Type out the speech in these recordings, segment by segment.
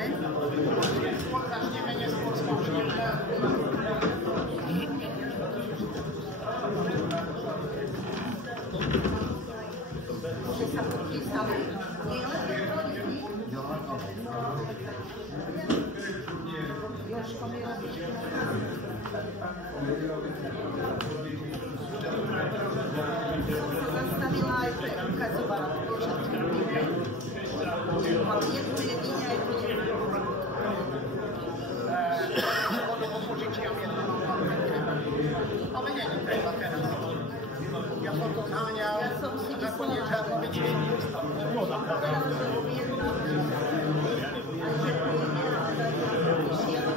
Skôr začneme, neskôr skončíme. Že sa podpísali. Jožko mi robíš. Som sa zastavila aj pre ukazovala počiatky. Ale jednu jedine aj to jednu. Vodovo požičiam jednu. Ale nie treba teraz. Ja som to zháňal. Ja som si nakoniec myslela, žiadno vidieť. povedal, že objednám, že išiel.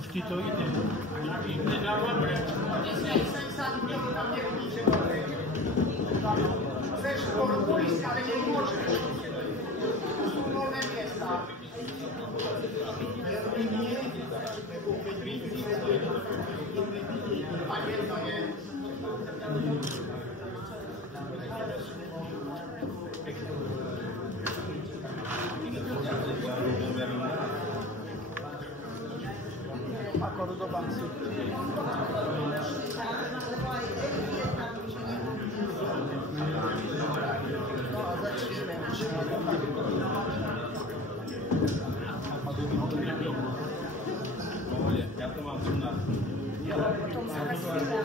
Už ti to ide. Chceš skôr uísť, ale nemôžeš. Sú voľné miesta. A jedno je. Ako rudobanci. No a začneme už. Ja to mám tu na... Potom sa nasledá.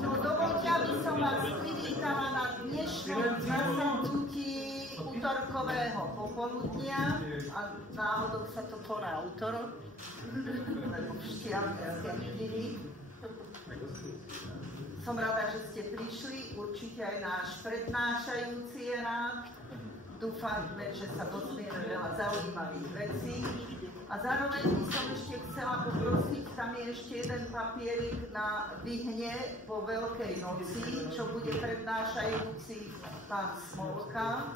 No dovoľte, aby som vás privítala na dnešnom zasadnutí utorkového popoludnia a náhodou sa to koná útorok, lebo v Štiavnické nedeli. Som rada, že ste prišli, určite aj náš prednášajúci je rád. Dúfame, že sa dozvieme veľa zaujímavých vecí. A zároveň by som ešte chcela poprosiť, tam je ešte jeden papierik na vyhne po Veľkej noci, čo bude prednášajúci pán Smolka.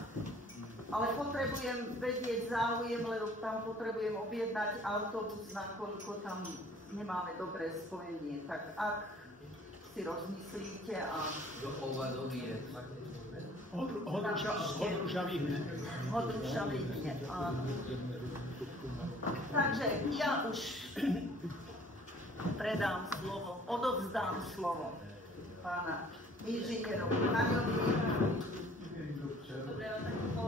Ale potrebujem vedieť záujem, lebo tam potrebujem objednať autobus, nakoľko tam nemáme dobré spojenie. Tak ak si rozmyslíte a... Do Ovadovie. Hodruša vyhne. Hodruša vyhne, áno. Takže ja už predám slovo, odovzdám slovo pána inžinierovi Haňovi.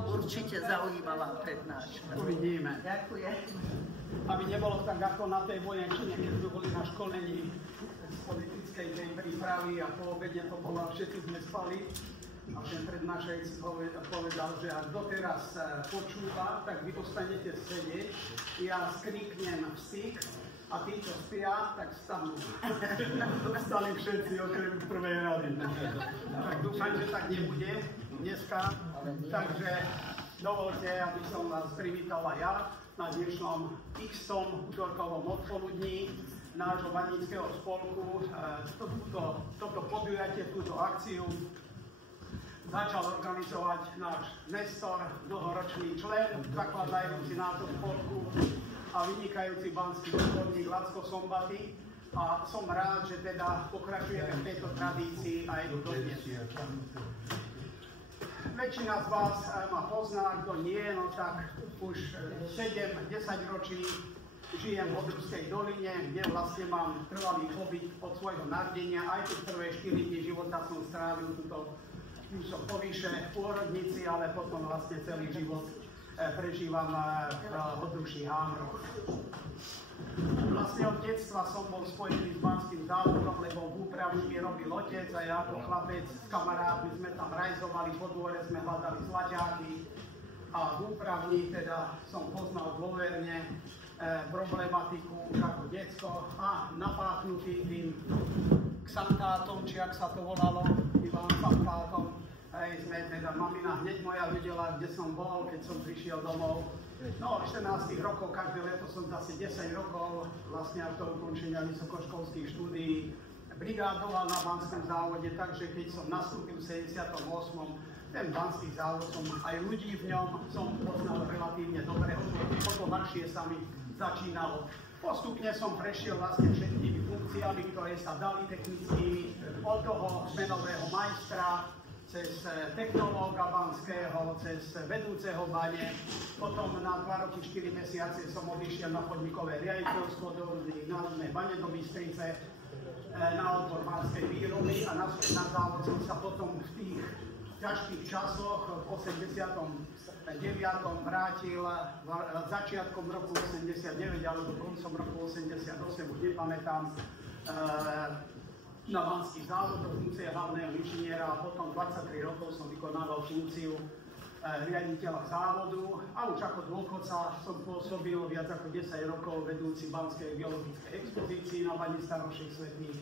Určite zaujímavá prednáška. Uvidíme. Ďakujem. Aby nebolo tak ako na tej vojenčine, keď sme boli na školení z politickej tej prípravy a po obede to bolo, všetci sme spali. A ten prednášajúci povedal, že ak doteraz počúva, tak vy ostanete sedieť, ja skriknem vsík a tí, čo spia, tak vstanú. Vstali všetci okrem prvej rady. Tak dúfam, že tak nebude dneska. Takže dovolte, aby som vás privítala ja na dnešnom x-tom útorkovom odpoludní nášho Baníckeho spolku. Toto podujatie, túto akciu začal organizovať náš Nestor, dlhoročný člen, zakladajúci nášho spolku a vynikajúci banský odborník Lacko Sombaty. A som rád, že teda pokračujeme v tejto tradícii aj do dnes. Väčšina z vás ma pozná, kto nie, no tak už 7-10 ročí žijem v Odruskej doline, kde vlastne mám trvalý pobyt od svojho narodenia. Aj tie prvé 4 dni života som strávil tuto. Už som povýše v pôrodnici, ale potom vlastne celý život prežívam v Odruší Hámroch. Vlastne od detstva som bol spojený s Banským závodom, lebo v Úpravni robil otec a ja ako chlapec s kamarátmi sme tam rajzovali, po dvore sme hľadali zlaťáky a v Úpravni teda som poznal dôverne problematiku ako decko a napáchnutý tým Xantátom, či ak sa to volalo, Ivan Xantátom. Sme teda, mamina hneď moja videla, kde som bol, keď som prišiel domov. No, 14 rokov, každé leto som zase 10 rokov, vlastne až do ukončenia vysokoškolských štúdií brigádoval na banskom závode, takže keď som nastúpil v 78. ten banský závod, som aj ľudí v ňom som poznal relatívne dobre, potom ľahšie sa mi začínalo. Postupne som prešiel vlastne všetkými funkciami, ktoré sa dali technickými, od toho menového majstra, cez technológa banského, cez vedúceho bane. Potom na 2 roky, 4 mesiace som odišiel na podnikové riaditeľstvo do Národnej bane do Bystrice, na odbor banskej výroby a na závod som sa potom v tých ťažkých časoch v 89. vrátil začiatkom roku 89 alebo koncom roku 88, už nepamätám, na banský závod do funkcie hlavného inžiniera a potom 23 rokov som vykonával funkciu riaditeľa závodu a už ako dôchodca som pôsobil viac ako 10 rokov vedúci banskej geologickej expozícii na Bani Starošek Svätých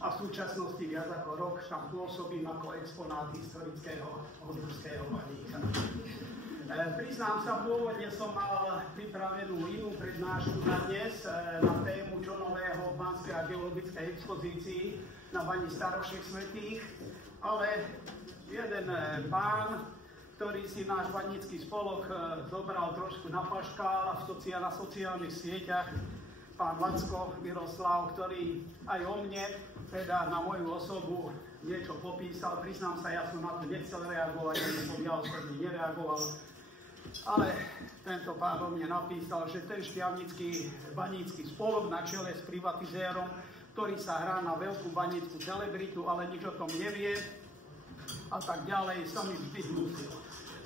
a v súčasnosti viac ako rok tam pôsobím ako exponát historického hodruského baníka. Priznám sa, pôvodne som mal pripravenú inú prednášku na dnes na tému čo nového v banskej a geologickej expozícii na Bani Starošek Svätých, ale jeden pán, ktorý si náš banícky spolok zobral trošku na paškál na sociálnych sieťach, pán Lacko Miroslav, ktorý aj o mne, teda na moju osobu, niečo popísal. Priznám sa, ja som na to nechcel reagovať, ani som ja osobne nereagoval. Ale tento pán o mne napísal, že ten šťavnický banícky spolok na čele s privatizérom, ktorý sa hrá na veľkú banícku celebritu, ale nič o tom nevie a tak ďalej, sa mi vždy hnúsil.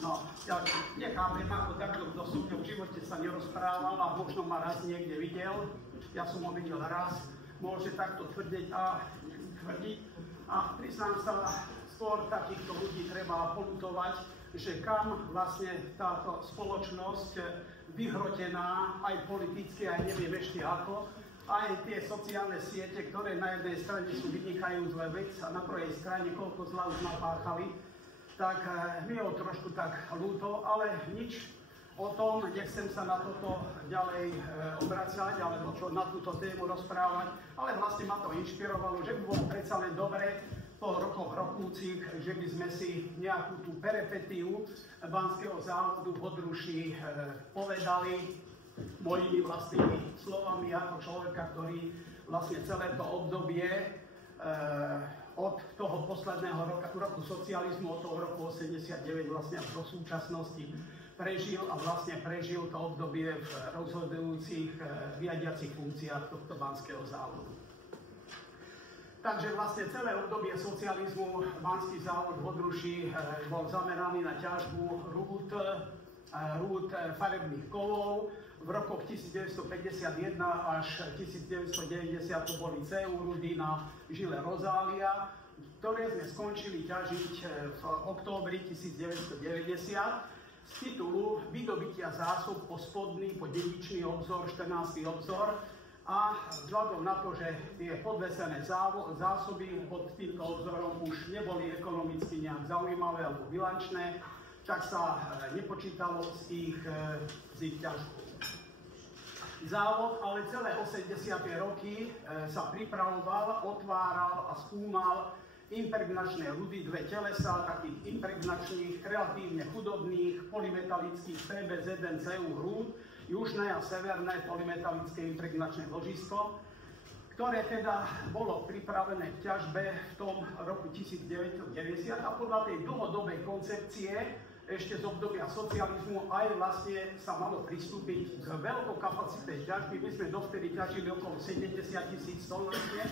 No, ja nechápem, ako takto kto so mnou v živote sa nerozprával a možno ma raz niekde videl. Ja som ho videl raz, môže takto tvrdiť a tvrdiť. A priznám sa, skôr takýchto ľudí treba polutovať, že kam vlastne táto spoločnosť vyhrotená, aj politicky, aj neviem ešte ako, aj tie sociálne siete, ktoré na jednej strane sú vynikajúce vec a na druhej strane koľko zla už napáchali, tak mi je trošku tak ľúto, ale nič o tom, nechcem sa na toto ďalej obracať, alebo čo na túto tému rozprávať, ale vlastne ma to inšpirovalo, že by bolo predsa len dobre po rokoch rokúcich, že by sme si nejakú tú peripetiu banského závodu v Hodruši povedali mojimi vlastnými slovami ako človeka, ktorý vlastne celé to obdobie od toho posledného roku socializmu, od toho roku 89 vlastne až do súčasnosti prežil a vlastne prežil to obdobie v rozhodujúcich riadiacich funkciách tohto banského závodu. Takže vlastne celé obdobie socializmu banský závod v Hodruši bol zameraný na ťažbu rúd farebných kovov. V rokoch 1951 až 1990 to boli CU rudy na žile Rozália, ktoré sme skončili ťažiť v októbri 1990 z titulu vydobytia zásob po spodný, po dedičný obzor, 14. obzor, a vzhľadom na to, že tie podvesené zásoby pod týmto obzorom už neboli ekonomicky nejak zaujímavé alebo bilančné, tak sa nepočítalo s ich ťažbou. Závod ale celé 80. roky sa pripravoval, otváral a skúmal impregnačné rudy, dve telesa takých impregnačných, relatívne chudobných, polymetalických PBZ1CU rúd, južné a severné polymetalické impregnačné ložisko, ktoré teda bolo pripravené k ťažbe v tom roku 1990 a podľa tej dlhodobej koncepcie ešte z obdobia socializmu aj vlastne sa malo pristúpiť k veľkokapacitnej ťažby. My sme dovtedy ťažili okolo 70 000 tón ročne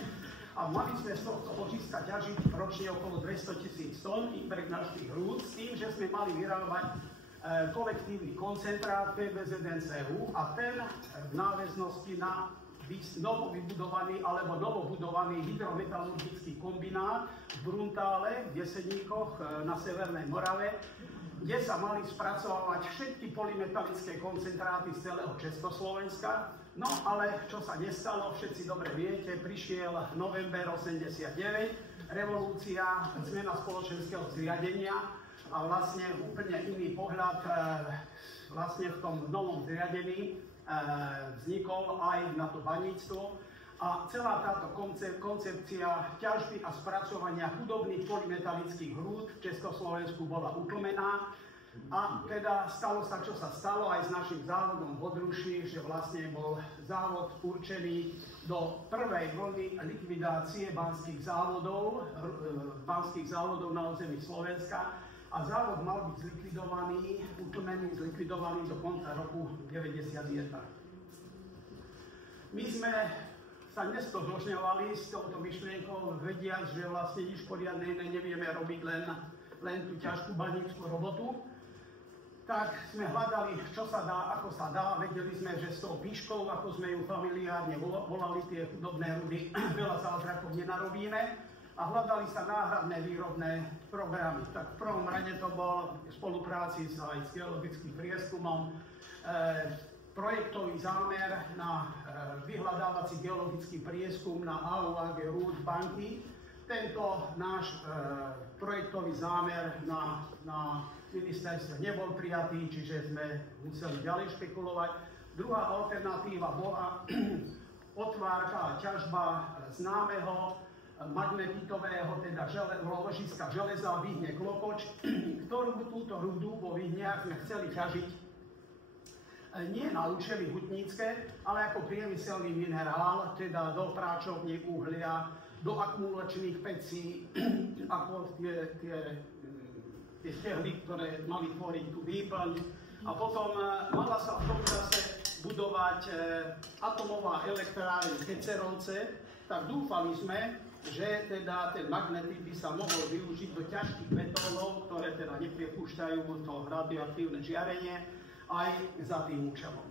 a mali sme z tohto ložiska ťažiť ročne okolo 200 000 tón impregnačných rúd s tým, že sme mali vyrábať kolektívny koncentrát PBZ1CU a ten v náväznosti na novovybudovaný alebo novobudovaný hydrometalurgický kombinát v Bruntále, v Jeseníkoch na Severnej Morave, kde sa mali spracovať všetky polymetalické koncentráty z celého Československa. No ale čo sa nestalo, všetci dobre viete, prišiel november 89, revolúcia, zmena spoločenského zriadenia a vlastne úplne iný pohľad vlastne v tom novom zriadení vznikol aj na to baníctvo A celá táto koncepcia ťažby a spracovania chudobných polymetalických rúd v Československu bola utlmená. A teda stalo sa, čo sa stalo aj s našim závodom v Odruši, že vlastne bol závod určený do prvej vlny likvidácie banských závodov na území Slovenska. A závod mal byť zlikvidovaný, zlikvidovaný do konca roku 1991. My sme sa nestotožňovali s touto myšlienkou, vediac, že vlastne nič poriadne nevieme robiť, len tú ťažkú baníckú robotu. Tak sme hľadali, čo sa dá, ako sa dá. Vedeli sme, že s tou výškou, ako sme ju familiárne volali, tie chudobné rudy, veľa zázrakov nenarobíme. A hľadali sa náhradné výrobné programy. Tak v prvom rade to bol v spolupráci aj s geologickým prieskumom projektový zámer na vyhľadávací geologický prieskum na AUAG Rúd banky. Tento náš projektový zámer na ministerstve nebol prijatý, čiže sme museli ďalej špekulovať. Druhá alternatíva bola otvárka a ťažba známeho magnetitového, teda ložiska železa Vyhne Klokoč, ktorú túto rudu vo Vyhniach sme chceli ťažiť nie na účely hutnícke, ale ako priemyselný minerál, teda do práčovní uhlia, do akumulačných pecí, ako tie stehly, ktoré mali tvoriť tú výplň. A potom mala sa v tom čase budovať atomová elektráreň v Heceronce, tak dúfali sme, že teda ten magnetit by sa mohol využiť do ťažkých betónov, ktoré teda nepripúšťajú to radioaktívne žiarenie, aj za tým účelom.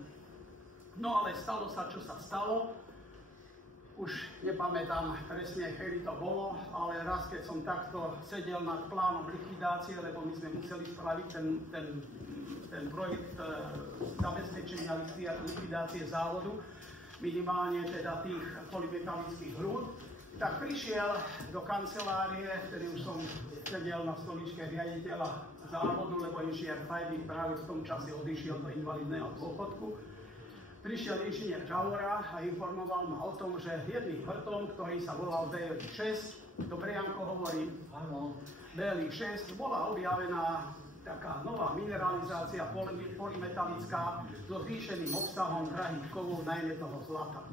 No ale stalo sa, čo sa stalo. Už nepamätám presne, kedy to bolo, ale raz, keď som takto sedel nad plánom likvidácie, lebo my sme museli spraviť ten projekt zabezpečenia likvidácie závodu, minimálne teda tých polymetalických rúd, tak prišiel do kancelárie, ktorý už som sedel na stoličke riaditeľa závodu, lebo inžinier Fajvík práve v tom čase odišiel do invalidného dôchodku. Prišiel inžinier Žavora a informoval ma o tom, že jedným vrtom, ktorý sa volal BLI-6, dobre Janko hovorím, BLI-6, bola objavená taká nová mineralizácia polymetalická so zvýšeným obsahom drahých kovov, najmä toho zlata.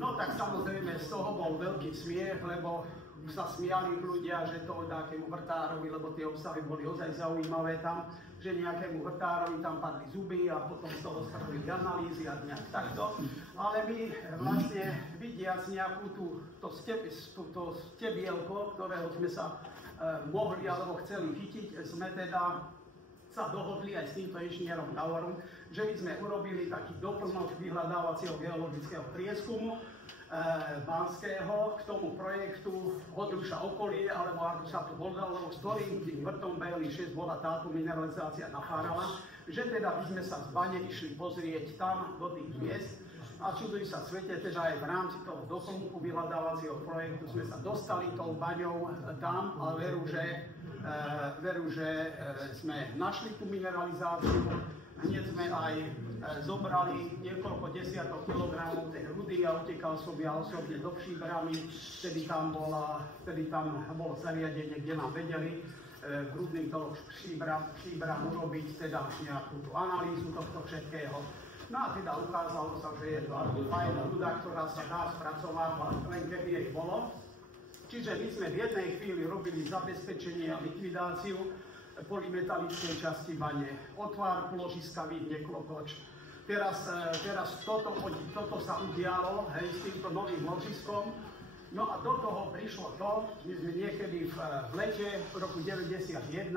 No tak samozrejme z toho bol veľký smiech, lebo sa smiali ľudia, že to nejakému vrtárovi, lebo tie obsahy boli ozaj zaujímavé tam, že nejakému vrtárovi tam padli zuby a potom z toho spravili analýzy a nejak takto. Ale my vlastne vidiac nejakú to stebielko, ktorého sme sa mohli alebo chceli chytiť, sme teda sa dohodli aj s týmto inžinierom Gauerom, že by sme urobili taký doplnok vyhľadávacieho geologického prieskumu banského k tomu projektu Odruša okolie, alebo ako sa to volalo, s ktorým tým vrtom BLI-6 bola táto mineralizácia nachárala, že teda by sme sa z bane išli pozrieť tam do tých miest a čuduj sa svete, teda aj v rámci toho doplnku vyhľadávacieho projektu sme sa dostali tou baňou tam a veru, že sme našli tú mineralizáciu. Hneď sme aj zobrali niekoľko desiatok kilogramov tej rudy a utekal som ja osobne do Příbrami, vtedy tam bolo zariadenie, kde nám vedeli v rudných doloch Příbram urobiť teda nejakú tú analýzu tohto všetkého. No a teda ukázalo sa, že je to fajná ruda, ktorá sa dá spracovávať, len keby jej bolo. Čiže my sme v jednej chvíli robili zabezpečenie a likvidáciu polymetalickej časti bane, otvár ložiska Vyhne Klokoč. Teraz toto sa udialo, hej, s týmto novým ložiskom. No a do toho prišlo to, my sme niekedy v lete v roku 1991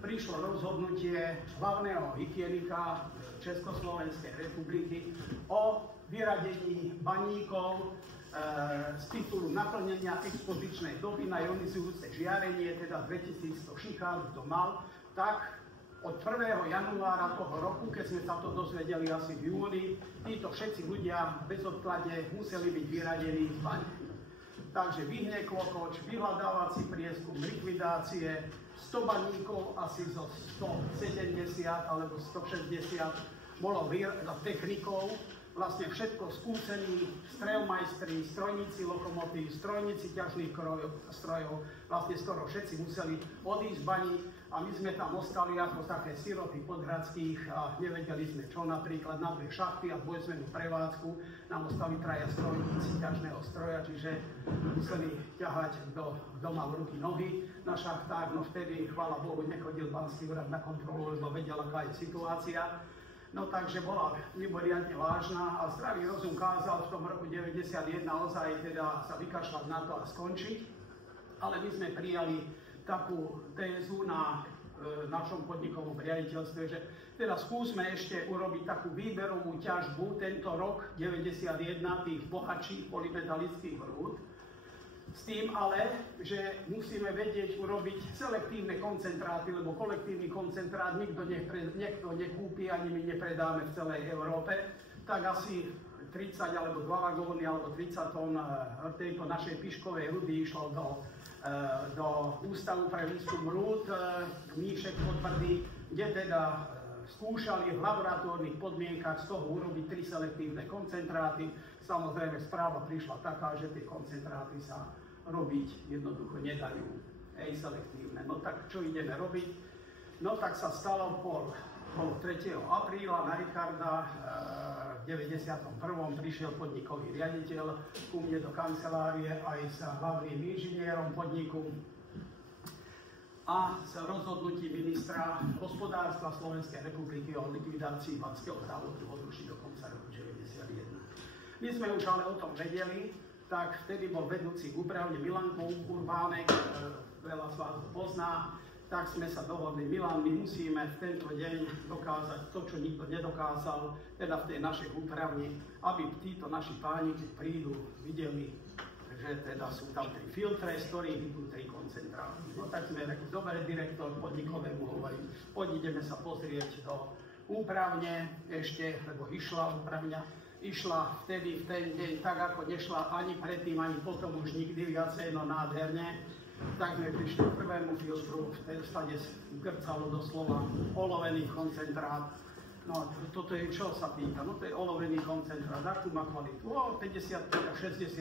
prišlo rozhodnutie hlavného hygienika Československej republiky o vyradení baníkov z titulu naplnenia expozičnej doby na ionizujúce žiarenie, teda 2100 šichál, kto mal, tak od 1. januára toho roku, keď sme sa to dozvedeli asi v júni, títo všetci ľudia bezodkladne museli byť vyradení z bane. Takže Vyhne Klokoč, vyhľadávací prieskum, likvidácie, 100 baníkov asi zo 170 alebo 160 bolo technikov vlastne všetko skúsení strojmajstri, strojníci lokomotív, strojníci ťažných strojov, vlastne skoro všetci museli odísť z baní a my sme tam ostali ako také siroty podhradských a nevedeli sme čo, napríklad na 2 šachty a dvojzmennú prevádzku nám ostali 3 strojníci ťažného stroja, čiže museli ťahať doma v ruky nohy na šachtách, no vtedy, chvála Bohu, nechodil banský úrad na kontrolu, lebo vedel, aká je situácia. No takže bola mimoriadne vážna a zdravý rozum kázal v tom roku 91 ozaj teda sa vykašľať na to a skončiť. Ale my sme prijali takú tézu na našom podnikovom riaditeľstve, že teda skúsme ešte urobiť takú výberovú ťažbu tento rok 91 tých bohatších polymetalických rúd. S tým ale, že musíme vedieť urobiť selektívne koncentráty, lebo kolektívny koncentrát nikto nekúpi, ani my nepredáme v celej Európe, tak asi 30 alebo 2 vagóny alebo 30 tón tejto našej piškovej rudy išlo do Ústavu pre výskum rúd Mníšek Podbrdý, kde teda skúšali v laboratórnych podmienkach z toho urobiť 3 selektívne koncentráty. Samozrejme správa prišla taká, že tie koncentráty sa robiť jednoducho nedajú, selektívne. No tak čo ideme robiť? No tak sa stalo pol 3. apríla na Richarda v 91. prišiel podnikový riaditeľ ku mne do kancelárie aj s hlavným inžinierom podniku a s rozhodnutím ministra hospodárstva Slovenskej republiky o likvidácii banského závodu odrušiť do konca roku 91. My sme už ale o tom vedeli, tak vtedy bol vedúci úpravne Milan Urbánek, veľa z vás ho pozná, tak sme sa dohodli, Milan, my musíme v tento deň dokázať to, čo nikto nedokázal, teda v tej našej úpravni, aby títo naši páni, keď prídu, videli, že teda sú tam 3 filtre, z ktorých idú 3 koncentráty. No tak sme rekli, dobre, direktor podnikovému hovorí, poď ideme sa pozrieť do úpravne ešte, lebo išla úpravňa, išla vtedy, v ten deň, tak ako nešla ani predtým, ani potom už nikdy viacej, no nádherne. Tak sme prišli k prvému filtru, v stade grcalo doslova olovený koncentrát. No toto je, čo sa pýta? No to je olovený koncentrát, akú má kvalitu? 50–60%.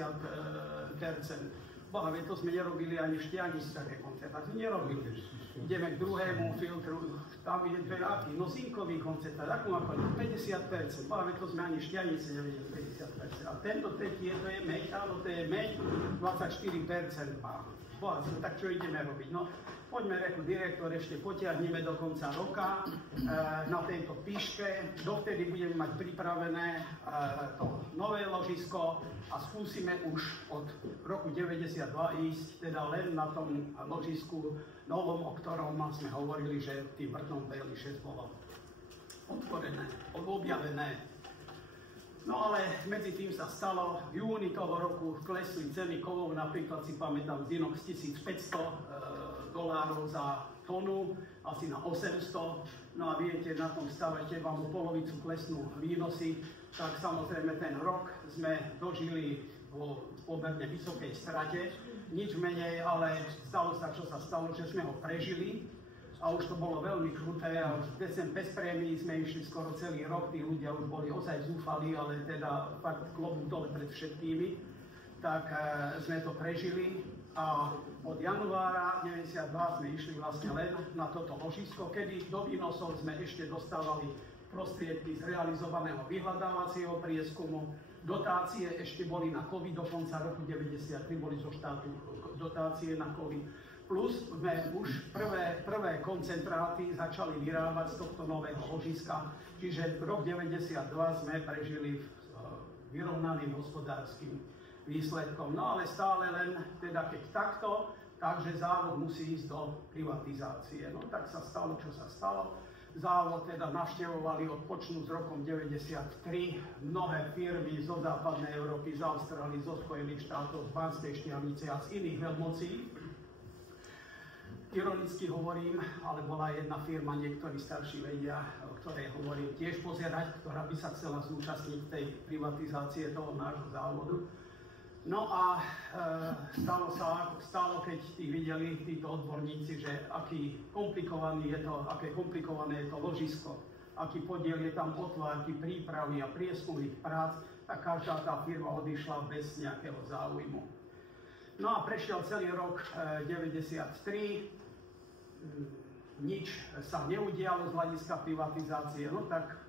Boha, to sme nerobili ani štianici také koncentráty, nerobili. Ideme k druhému filtru, tam je aký? No zinkový koncentrát, akú má kvalitu? 50%. Boha, to sme ani štianici nevideli 50%. A tento tretí, to je meď, áno, to je meď, 24% má. Boha, tak čo ideme robiť? No, poďme, rekl direktor, ešte potiahneme do konca roka na tejto piške. Dovtedy budeme mať pripravené to nové ložisko a skúsime už od roku 92 ísť teda len na tom ložisku novom, o ktorom sme hovorili, že tým vrtnom PL6 bolo otvorené, objavené. No ale medzi tým sa stalo, v júni toho roku klesli ceny kovov, napríklad si pamätám z inox $1,500 za tonu, asi na 800. No a viete, na tom stave, keď vám o polovicu klesnú výnosy, tak samozrejme ten rok sme dožili vo pomerne vysokej strate. Nič menej, ale stalo sa, čo sa stalo, že sme ho prežili. A už to bolo veľmi kruté a už bez prémií sme išli skoro celý rok, tí ľudia už boli ozaj zúfali, ale teda fakt klobúk dole pred všetkými. Tak sme to prežili a od januára 92 sme išli vlastne len na toto ložisko, kedy do výnosov sme ešte dostávali prostriedky z realizovaného vyhľadávacieho prieskumu. Dotácie ešte boli na COVID, do konca roku 93 boli zo štátu dotácie na COVID. Plus sme už prvé koncentráty začali vyrábať z tohto nového ložiska, čiže rok 92 sme prežili vyrovnaným hospodárskym výsledkom. No ale stále len, teda keď takto, takže závod musí ísť do privatizácie. No tak sa stalo, čo sa stalo. Závod teda navštevovali odpočnú s rokom 93 mnohé firmy zo západnej Európy, z Austrálie, zo Spojených štátov, z Banskej Štiavnice a z iných veľmocí. Ironicky hovorím, ale bola jedna firma, niektorí starší vedia, o ktorej hovorím tiež pozerať, ktorá by sa chcela zúčastniť tej privatizácie toho nášho závodu. No a stalo, keď videli títo odborníci, že aké komplikované je to ložisko, aký podiel je tam otvárky, prípravy a prieskumných prác, tak každá tá firma odišla bez nejakého záujmu. No a prešiel celý rok 93, nič sa neudialo z hľadiska privatizácie, no tak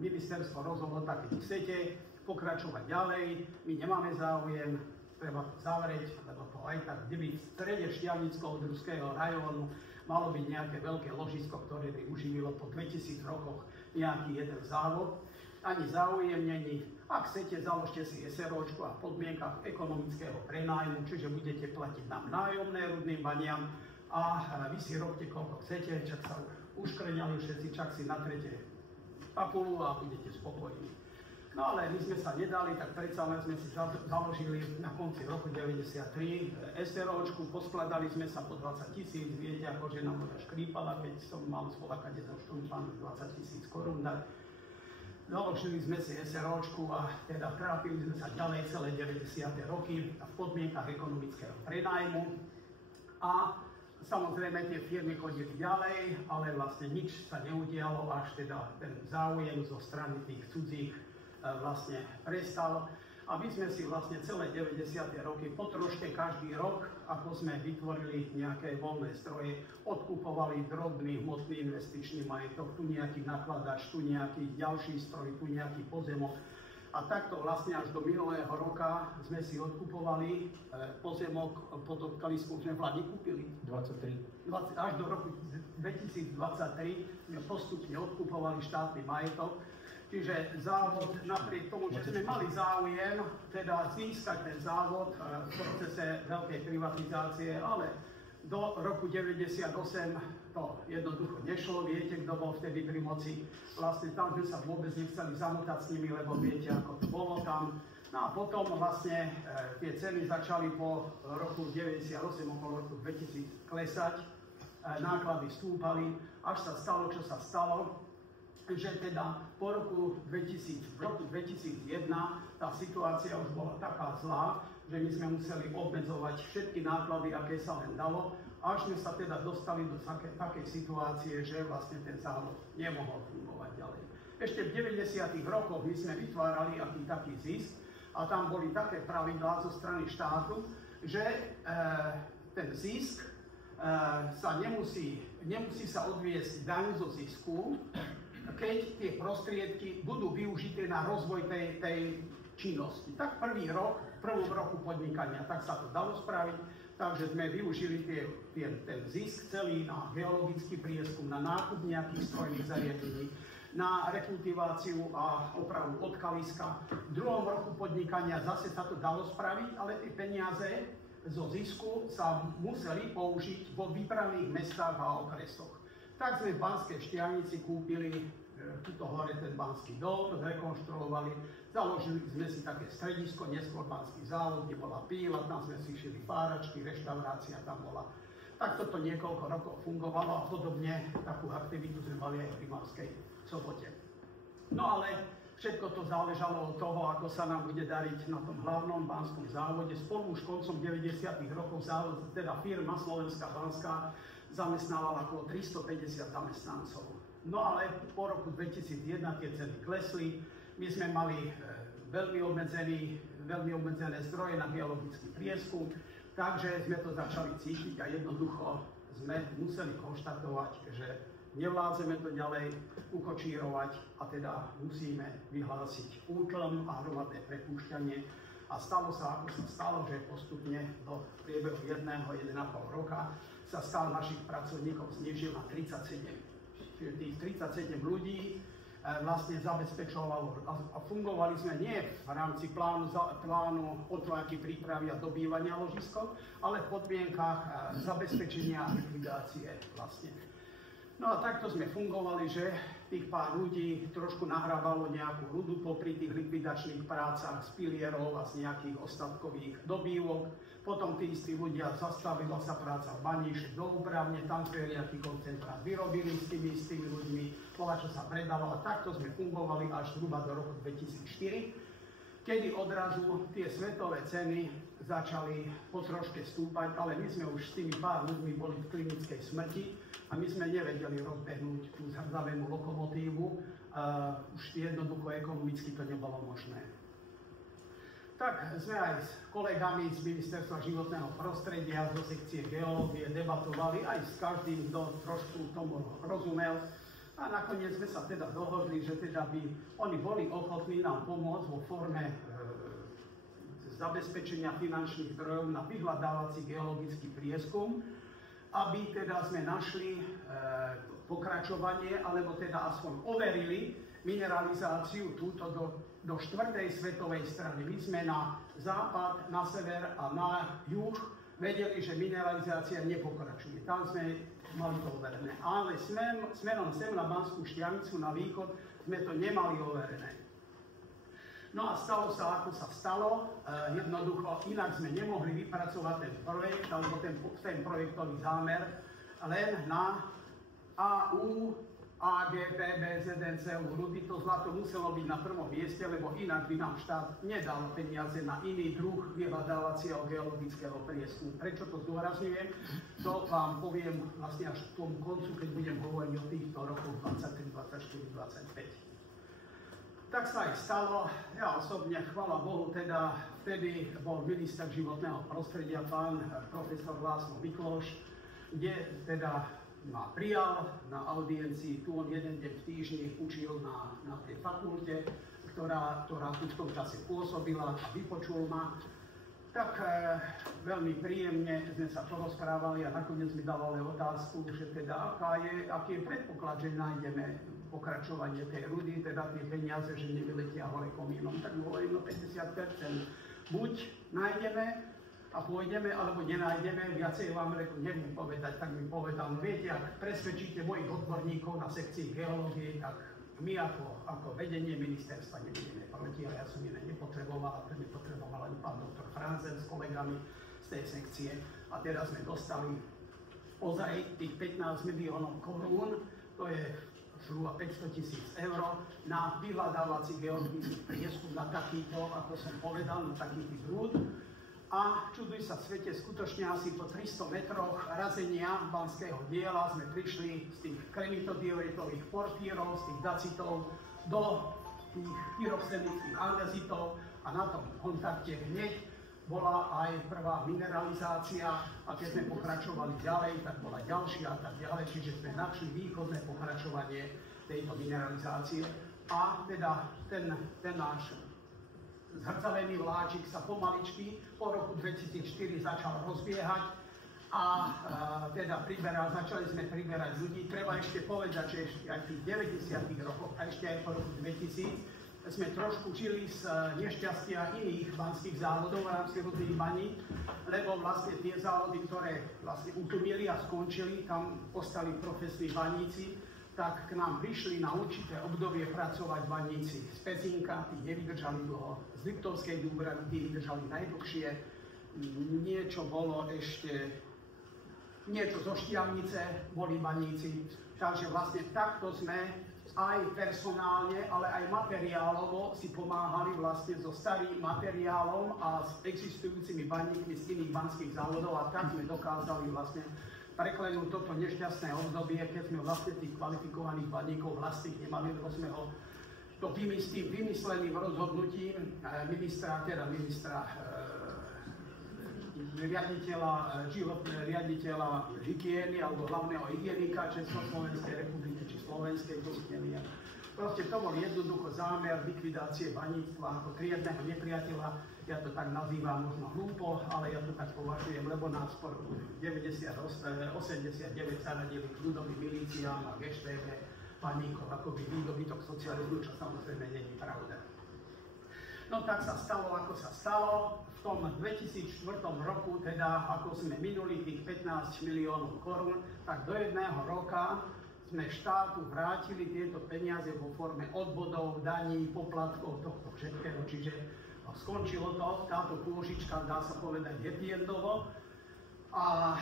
ministerstvo rozhodlo, tak keď chcete pokračovať ďalej, my nemáme záujem, treba to zavrieť, lebo to aj tak, kdyby v strede Štiavnicko-Odruského rajónu malo byť nejaké veľké ložisko, ktoré by uživilo po 2000 rokoch nejaký jeden závod, ani záujem není. Ak chcete, založte si SROčku a v podmienkach ekonomického prenájmu, čiže budete platiť nám nájomné rudným baniam a vy si robte koľko chcete, čak sa uškrňali všetci, čak si natrete papulu a budete spokojní. No ale my sme sa nedali, tak predsa len sme si založili na konci roku 93 SROčku, poskladali sme sa po 20 000, viete, akože nám voda škrípala, keď som mal spolakade zo štumpánu 20 000 korún. Založili sme si SROčku a teda trápili sme sa ďalej celé 90. roky v podmienkach ekonomického prenájmu a samozrejme tie firmy chodili ďalej, ale vlastne nič sa neudialo, až teda ten záujem zo strany tých cudzích vlastne prestal. A my sme si vlastne celé 90. roky potroške každý rok, ako sme vytvorili nejaké voľné stroje, odkupovali drobný hmotný investičný majetok, tu nejaký nakladač, tu nejaký ďalší stroj, tu nejaký pozemok. A takto vlastne až do minulého roka sme si odkupovali pozemok pod Kaliskou sme vládne kúpili. 23. Až do roku 2023 sme postupne odkupovali štátny majetok. Čiže závod, napriek tomu, že sme mali záujem, teda získať ten závod v procese veľkej privatizácie, ale do roku 98 to jednoducho nešlo, viete, kto bol vtedy pri moci. Vlastne tam sme sa vôbec nechceli zamotať s nimi, lebo viete, ako to bolo tam. No a potom vlastne tie ceny začali po roku 98, okolo roku 2000 klesať, náklady stúpali, až sa stalo, čo sa stalo, že teda po roku 2001 tá situácia už bola taká zlá, že my sme museli obmedzovať všetky náklady, aké sa len dalo, až sme sa teda dostali do takej situácie, že vlastne ten závod nemohol fungovať ďalej. Ešte v 90. rokoch my sme vytvárali aký taký zisk a tam boli také pravidlá zo strany štátu, že ten zisk sa nemusí sa odviesť daň zo zisku, keď tie prostriedky budú využité na rozvoj tej činnosti. Tak v prvom roku podnikania, tak sa to dalo spraviť, takže sme využili ten zisk celý na geologický prieskum, na nákup nejakých strojných zariadení, na rekultiváciu a opravu odkaliska. V druhom roku podnikania zase sa to dalo spraviť, ale tie peniaze zo zisku sa museli použiť vo vybraných mestách a okresoch. Tak sme v Banskej Štiavnici kúpili tuto hore ten Banský dom, zrekonštruovali, založili sme si také stredisko, neskôr Banský závod, kde bola píla, tam sme si šili páračky, reštaurácia tam bola. Tak toto niekoľko rokov fungovalo a podobne takú aktivitu sme mali aj v Rimavskej Sobote. No ale všetko to záležalo od toho, ako sa nám bude dariť na tom hlavnom Banskom závode. Spolu už koncom 90. rokov závod, teda firma Slovenská Banská zamestnávala okolo 350 zamestnancov. No ale po roku 2001 tie ceny klesli, my sme mali veľmi obmedzené zdroje na geologický prieskum, takže sme to začali cítiť a jednoducho sme museli konštatovať, že nevládzeme to ďalej ukočírovať a teda musíme vyhlásiť útlm a hromadné prepúšťanie. A stalo sa, ako sa stalo, že postupne do priebehu 1,5 roka sa stav našich pracovníkov znížil na 37. Čiže tých 37 ľudí vlastne zabezpečovalo a fungovali sme nie v rámci plánu otvárky, prípravy a dobývania ložiskov, ale v podmienkach zabezpečenia a likvidácie vlastne. No a takto sme fungovali, že tých pár ľudí trošku nahrávalo nejakú rudu popri tých likvidačných prácach z pilierov a z nejakých ostatkových dobývok. Potom tí istí ľudia, zastavila sa práca v bani, išli do úpravne, tam sme nejaký koncentrát vyrobili s tými istými ľuďmi, čo sa predávalo a takto sme fungovali až zhruba do roku 2004. kedy odrazu tie svetové ceny začali potroške stúpať, ale my sme už s tými pár ľuďmi boli v klinickej smrti a my sme nevedeli rozbehnúť tú zhrzavenú lokomotívu. Už jednoducho ekonomicky to nebolo možné. Tak sme aj s kolegami z Ministerstva životného prostredia, zo sekcie geológie debatovali aj s každým, kto trošku tomu rozumel. A nakoniec sme sa teda dohodli, že teda by oni boli ochotní nám pomôcť vo forme zabezpečenia finančných zdrojov na vyhľadávací geologický prieskum, aby teda sme našli pokračovanie, alebo teda aspoň overili mineralizáciu túto do 4. svetovej strany. My sme na západ, na sever a na juh vedeli, že mineralizácia nepokračuje. Tam sme mali to overené. Ale smerom sem na Banskú Štiavnicu na východ sme to nemali overené. No a stalo sa, ako sa stalo. Jednoducho, inak sme nemohli vypracovať ten projekt, alebo ten projektový zámer len na AU, AGP, BZNC, rudy. To zlato muselo byť na prvom mieste, lebo inak by nám štát nedal peniaze na iný druh vyhľadávacieho geologického prieskumu. Prečo to zdôrazňujem? To vám poviem vlastne až k tomu koncu, keď budem hovoriť o týchto rokoch 23, 24, 25. Tak sa aj stalo. Ja osobne, chvála Bohu, teda vtedy bol minister životného prostredia, pán profesor László Miklós, kde teda ma prijal na audiencii, tu on jeden deň v týždni učil na tej fakulte, ktorá tu v tom čase pôsobila a vypočul ma. Tak veľmi príjemne sme sa porozprávali a nakoniec mi dávali otázku, že teda aký je predpoklad, že nájdeme pokračovanie tej rudy, teda tie peniaze, že nevyletia hore komínom. Tak hovorím, no 50%. Buď nájdeme a pôjdeme, alebo nenájdeme, viacej vám neviem povedať, tak mi povedal, no viete, ak presvedčíte mojich odborníkov na sekcii geológie, tak my ako vedenie ministerstva nebudeme proti, ale ja som iné nepotreboval, a to nepotreboval ani pán doktor Franzen s kolegami z tej sekcie. A teraz sme dostali ozaj tých 15 miliónov korún, to je zhruba 500 000 eur, na vyhľadávací geologický prieskum na takýto, ako som povedal, na takýto rúd. A čuduj sa svete, skutočne asi po 300 metroch razenia banského diela sme prišli z tých kremitodioritových porfírov, z tých dacitov do tých pyroxenických andezitov a na tom kontakte hneď bola aj prvá mineralizácia a keď sme pokračovali ďalej, tak bola ďalšia a tak ďalej, čiže sme našli východné pokračovanie tejto mineralizácie a teda ten náš zhrcavený vláčik sa pomaličky po roku 2004 začal rozbiehať a teda začali sme priberať ľudí. Treba ešte povedať, že ešte aj v tých 90. rokoch a ešte aj po roku 2000 sme trošku žili z nešťastia iných banských závodov v rámci rudných baní, lebo vlastne tie závody, ktoré vlastne utlmili a skončili, tam ostali profesní baníci, tak k nám prišli na určité obdobie pracovať baníci z Pezínka, tí nevydržali dlho, z Liptovskej Dúbravy, tí vydržali najdlhšie, niečo zo Štiavnice boli baníci, takže vlastne takto sme aj personálne, ale aj materiálovo si pomáhali vlastne so starým materiálom a s existujúcimi baníkmi z iných banských závodov a tak sme dokázali vlastne preklenúť toto nešťastné obdobie, keď sme vlastne tých kvalifikovaných baníkov vlastných nemali, lebo sme ho to vymysleným rozhodnutím riaditeľa hygieny alebo hlavného hygienika Československej republiky či Slovenskej hygieny. Proste to bol jednoducho zámer likvidácie baníctva ako triedného nepriateľa. Ja to tak nazývam možno hlúpo, ale ja to tak považujem, lebo nás po 89 sa radili k ľudovým milíciám a geštébe baníkov ako by výdobytok socializmu, čo samozrejme nie je pravda. No tak sa stalo, ako sa stalo. V tom 2004 roku, teda ako sme minuli tých 15 miliónov korún, tak do jedného roka sme štátu vrátili tieto peniaze vo forme odvodov, daní, poplatkov, tohto všetkého. Čiže skončilo to, táto kôžička, dá sa povedať, happy-endovo. A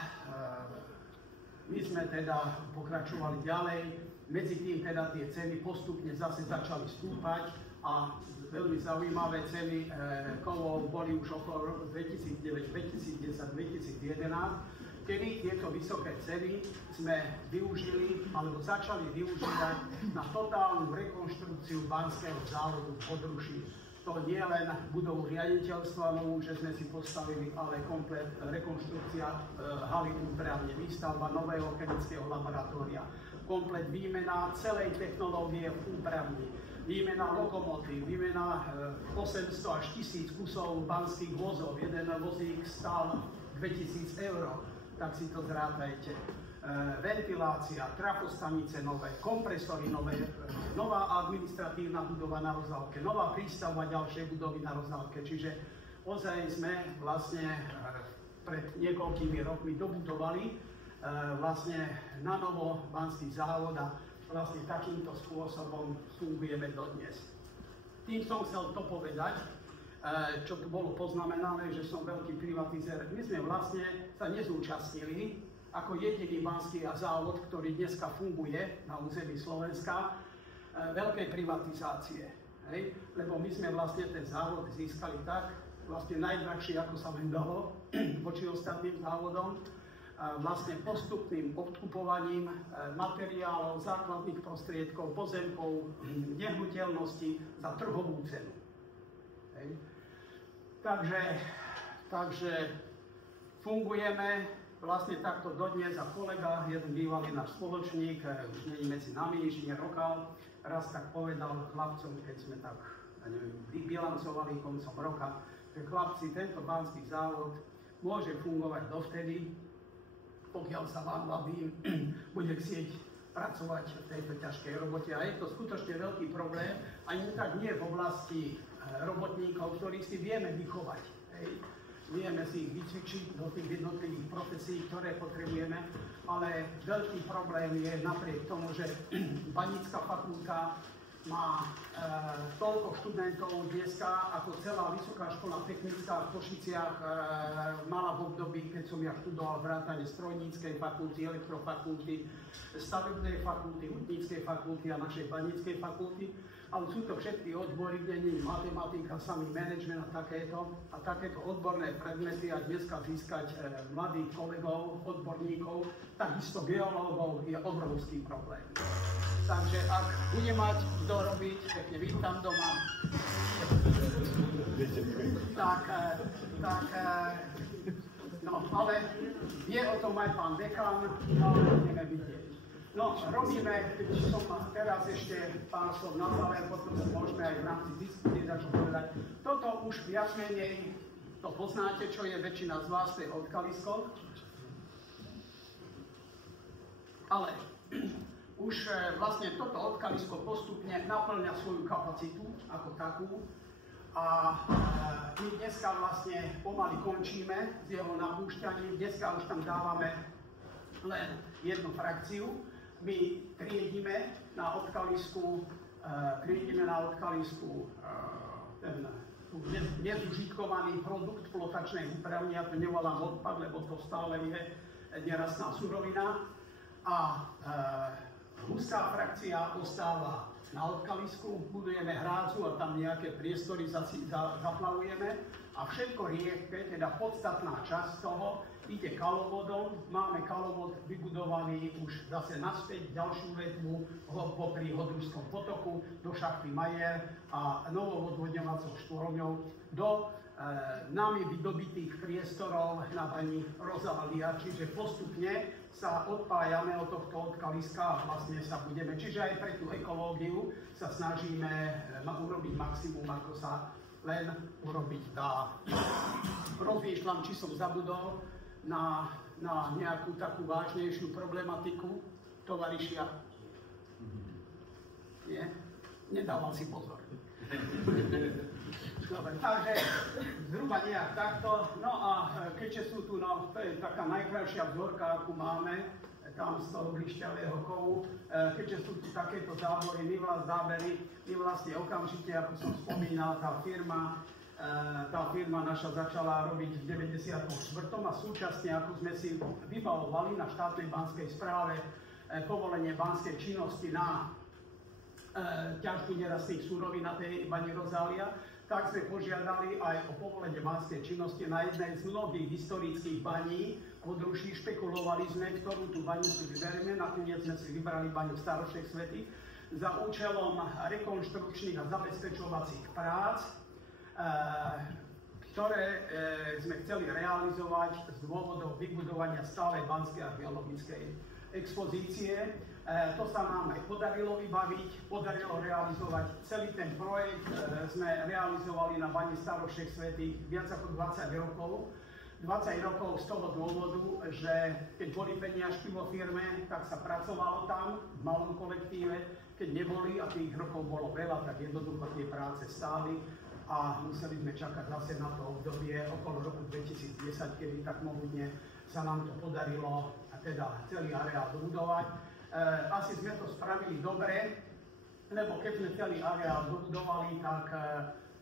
my sme teda pokračovali ďalej. Medzi tým teda tie ceny postupne zase začali stúpať a veľmi zaujímavé ceny kovov boli už okolo roku 2009, 2010, 2011, kedy tieto vysoké ceny sme využili, alebo začali využívať na totálnu rekonštrukciu banského závodu v Podruší. To nie len budovu riaditeľstva novú, že sme si postavili, ale komplet rekonštrukcia haly úpravne, výstavba nového chemického laboratória, komplet výmena celej technológie v úpravni, výmena lokomotív, výmena 800 až 1000 kusov banských vozov, jeden vozík stál 2000 eur. Tak si to zrátajte. Ventilácia, trafostanice nové, kompresory nové, nová administratívna budova na Rozhálke, nová prístavba ďalšie budovy na Rozhálke. Čiže ozaj sme vlastne pred niekoľkými rokmi dobudovali vlastne na novo banský závod a vlastne takýmto spôsobom fungujeme dodnes. Tým som chcel to povedať, čo tu bolo poznamenané, že som veľký privatizér. My sme vlastne sa nezúčastnili ako jediný banský závod, ktorý dneska funguje na území Slovenska, veľkej privatizácie. Hej? Lebo my sme vlastne ten závod získali tak, vlastne najdrahšie, ako sa len dalo, voči ostatným závodom, vlastne postupným odkupovaním materiálov, základných prostriedkov, pozemkov, nehnuteľností za trhovú cenu. Hej? Takže fungujeme vlastne takto dodnes a kolega, jeden bývalý náš spoločník, už nie je medzi nami, inžinier Rokal, raz tak povedal chlapcom, keď sme tak, bilancovali koncom roka, že chlapci, tento banský závod môže fungovať dovtedy, pokiaľ sa vám mladým bude chcieť pracovať v tejto ťažkej robote. A je to skutočne veľký problém, ani tak nie v oblasti robotníkov, ktorých si vieme vychovať. Hej. Vieme si ich vycvičiť do tých jednotlivých profesí, ktoré potrebujeme, ale veľký problém je napriek tomu, že banícka fakulta má toľko študentov dneska, ako celá vysoká škola technická v Košiciach mala v období, keď som ja študoval vrátane strojníckej fakulty, elektrofakulty, stavebnej fakulty, hutníckej fakulty a našej baníckej fakulty. Ale sú to všetky odbory, kde nie je matematika, samý management a takéto odborné predmety a dneska získať mladých kolegov, odborníkov, takisto geológov je obrovský problém. Takže ak bude mať kto robiť, pekne vítam doma, no ale vie o tom aj pán dekan, ale budeme vidieť. No, robíme, keď som teraz ešte pár slov na záver, potom si môžeme aj v rámci diskusie začať povedať. Toto už viac menej to poznáte, čo je väčšina z vás, to je odkalisko. Ale už vlastne toto odkalisko postupne naplňa svoju kapacitu ako takú. A my dneska vlastne pomaly končíme s jeho napúšťaním. Dneska už tam dávame len jednu frakciu. My triedime na odkalisku ten nezužitkovaný produkt flotačnej úpravne, ja to nevolám odpad, lebo to stále je nerastná surovina. A hustá frakcia ostáva na odkalisku, budujeme hrádzu a tam nejaké priestory zaplavujeme a všetko rieke, teda podstatná časť toho, ide kalovodom, máme kalovod vybudovaný už zase naspäť ďalšiu vetvu popri Hodrušskom potoku do šachty Majer a novou odvodňovacou štvorňou do nami vydobitých priestorov na bani Rozália, čiže postupne sa odpájame od tohto odkaliska a vlastne sa budeme, čiže aj pre tú ekológiu sa snažíme urobiť maximum, ako sa len urobiť dá. Rozmýšľam, či som zabudol na nejakú takú vážnejšiu problematiku, tovarišia. Nie? Nedával si pozor. Dobre, takže zhruba nejak takto. No a keďže sú tu, no, to je taká najkrajšia vzorka, akú máme, tam z toho blišťavého kovu, keďže sú tu takéto zábory, my vlastne okamžite, ako som spomínal, tá firma naša začala robiť v 94. a súčasne, ako sme si vybavovali na štátnej banskej správe povolenie banskej činnosti na ťažbu nerastných súrovín na tej bani Rozália, tak sme požiadali aj o povolenie banskej činnosti na jednej z mnohých historických baní. Podruží špekulovali sme, ktorú tú baňu si vyberieme, nakoniec sme si vybrali baňu Starošek Svätých za účelom rekonštrukčných a zabezpečovacích prác, ktoré sme chceli realizovať z dôvodov vybudovania stálej banskej a geologickej expozície. To sa nám aj podarilo vybaviť, podarilo realizovať. Celý ten projekt sme realizovali na bani Starošek Svätých viac ako 20 rokov. 20 rokov z toho dôvodu, že keď boli peniažky vo firme, tak sa pracovalo tam v malom kolektíve. Keď neboli a tých rokov bolo veľa, tak jednoducho tie práce stáli a museli sme čakať zase na to obdobie okolo roku 2010, kedy tak mohutne sa nám to podarilo teda celý areál dobudovať. Asi sme to spravili dobre, lebo keď sme celý areál dobudovali, tak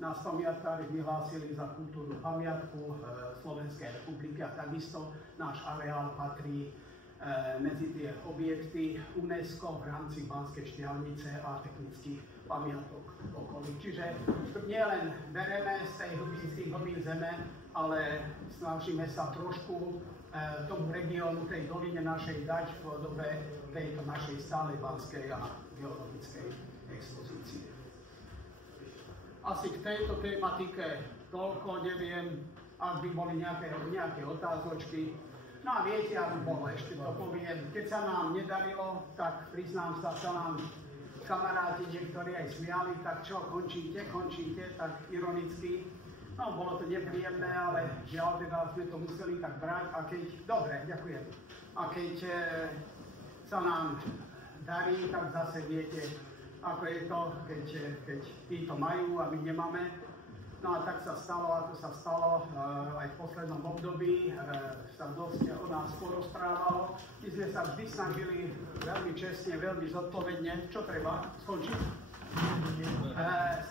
nás pamiatkári vyhlásili za kultúrnu pamiatku Slovenskej republiky a takisto náš areál patrí medzi tie objekty UNESCO v rámci Banskej Štiavnice a technických pamiatok okolí. Čiže nie len bereme z tých hlbín zeme, ale snažíme sa trošku tomu regiónu, tej doline našej dať v podobe tejto našej stálej banskej a geologickej expozície. Asi k tejto tematike toľko, neviem, ak by boli nejaké otázočky. No a viete, ako bolo, ešte to poviem, keď sa nám nedarilo, tak priznám sa nám kamaráti niektorí aj smiali, tak čo, končíte, tak ironicky. No, bolo to nepríjemné, ale žiaľ, teda sme to museli tak brať a keď, dobre, ďakujem. A keď sa nám darí, tak zase viete, ako je to, keď títo majú a my nemáme. No a tak sa stalo, ako sa stalo aj v poslednom období, sa dosť o nás porozprávalo. My sme sa vždy snažili veľmi čestne, veľmi zodpovedne, čo treba skončiť.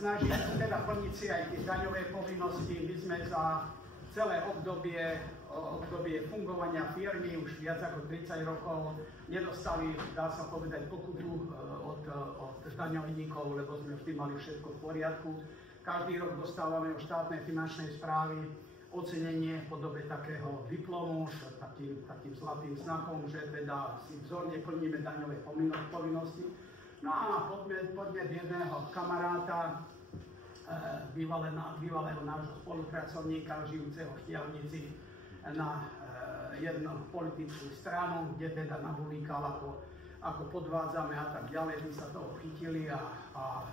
Snažili teda plniť si aj tie daňové povinnosti. My sme za celé obdobie fungovania firmy už viac ako 30 rokov nedostali, dá sa povedať, pokutu od daňovníkov, lebo sme vždy mali všetko v poriadku. Každý rok dostávame od štátnej finančnej správy ocenenie v podobe takého diplomu s takým zlatým znakom, že teda si vzorne plníme daňové povinnosti. No a podnet jedného kamaráta, bývalého nášho spolupracovníka, žijúceho v Štiavnici, na jednu politickú stranu, kde teda nabulíkal, ako podvádzame a tak ďalej. My sa toho chytili a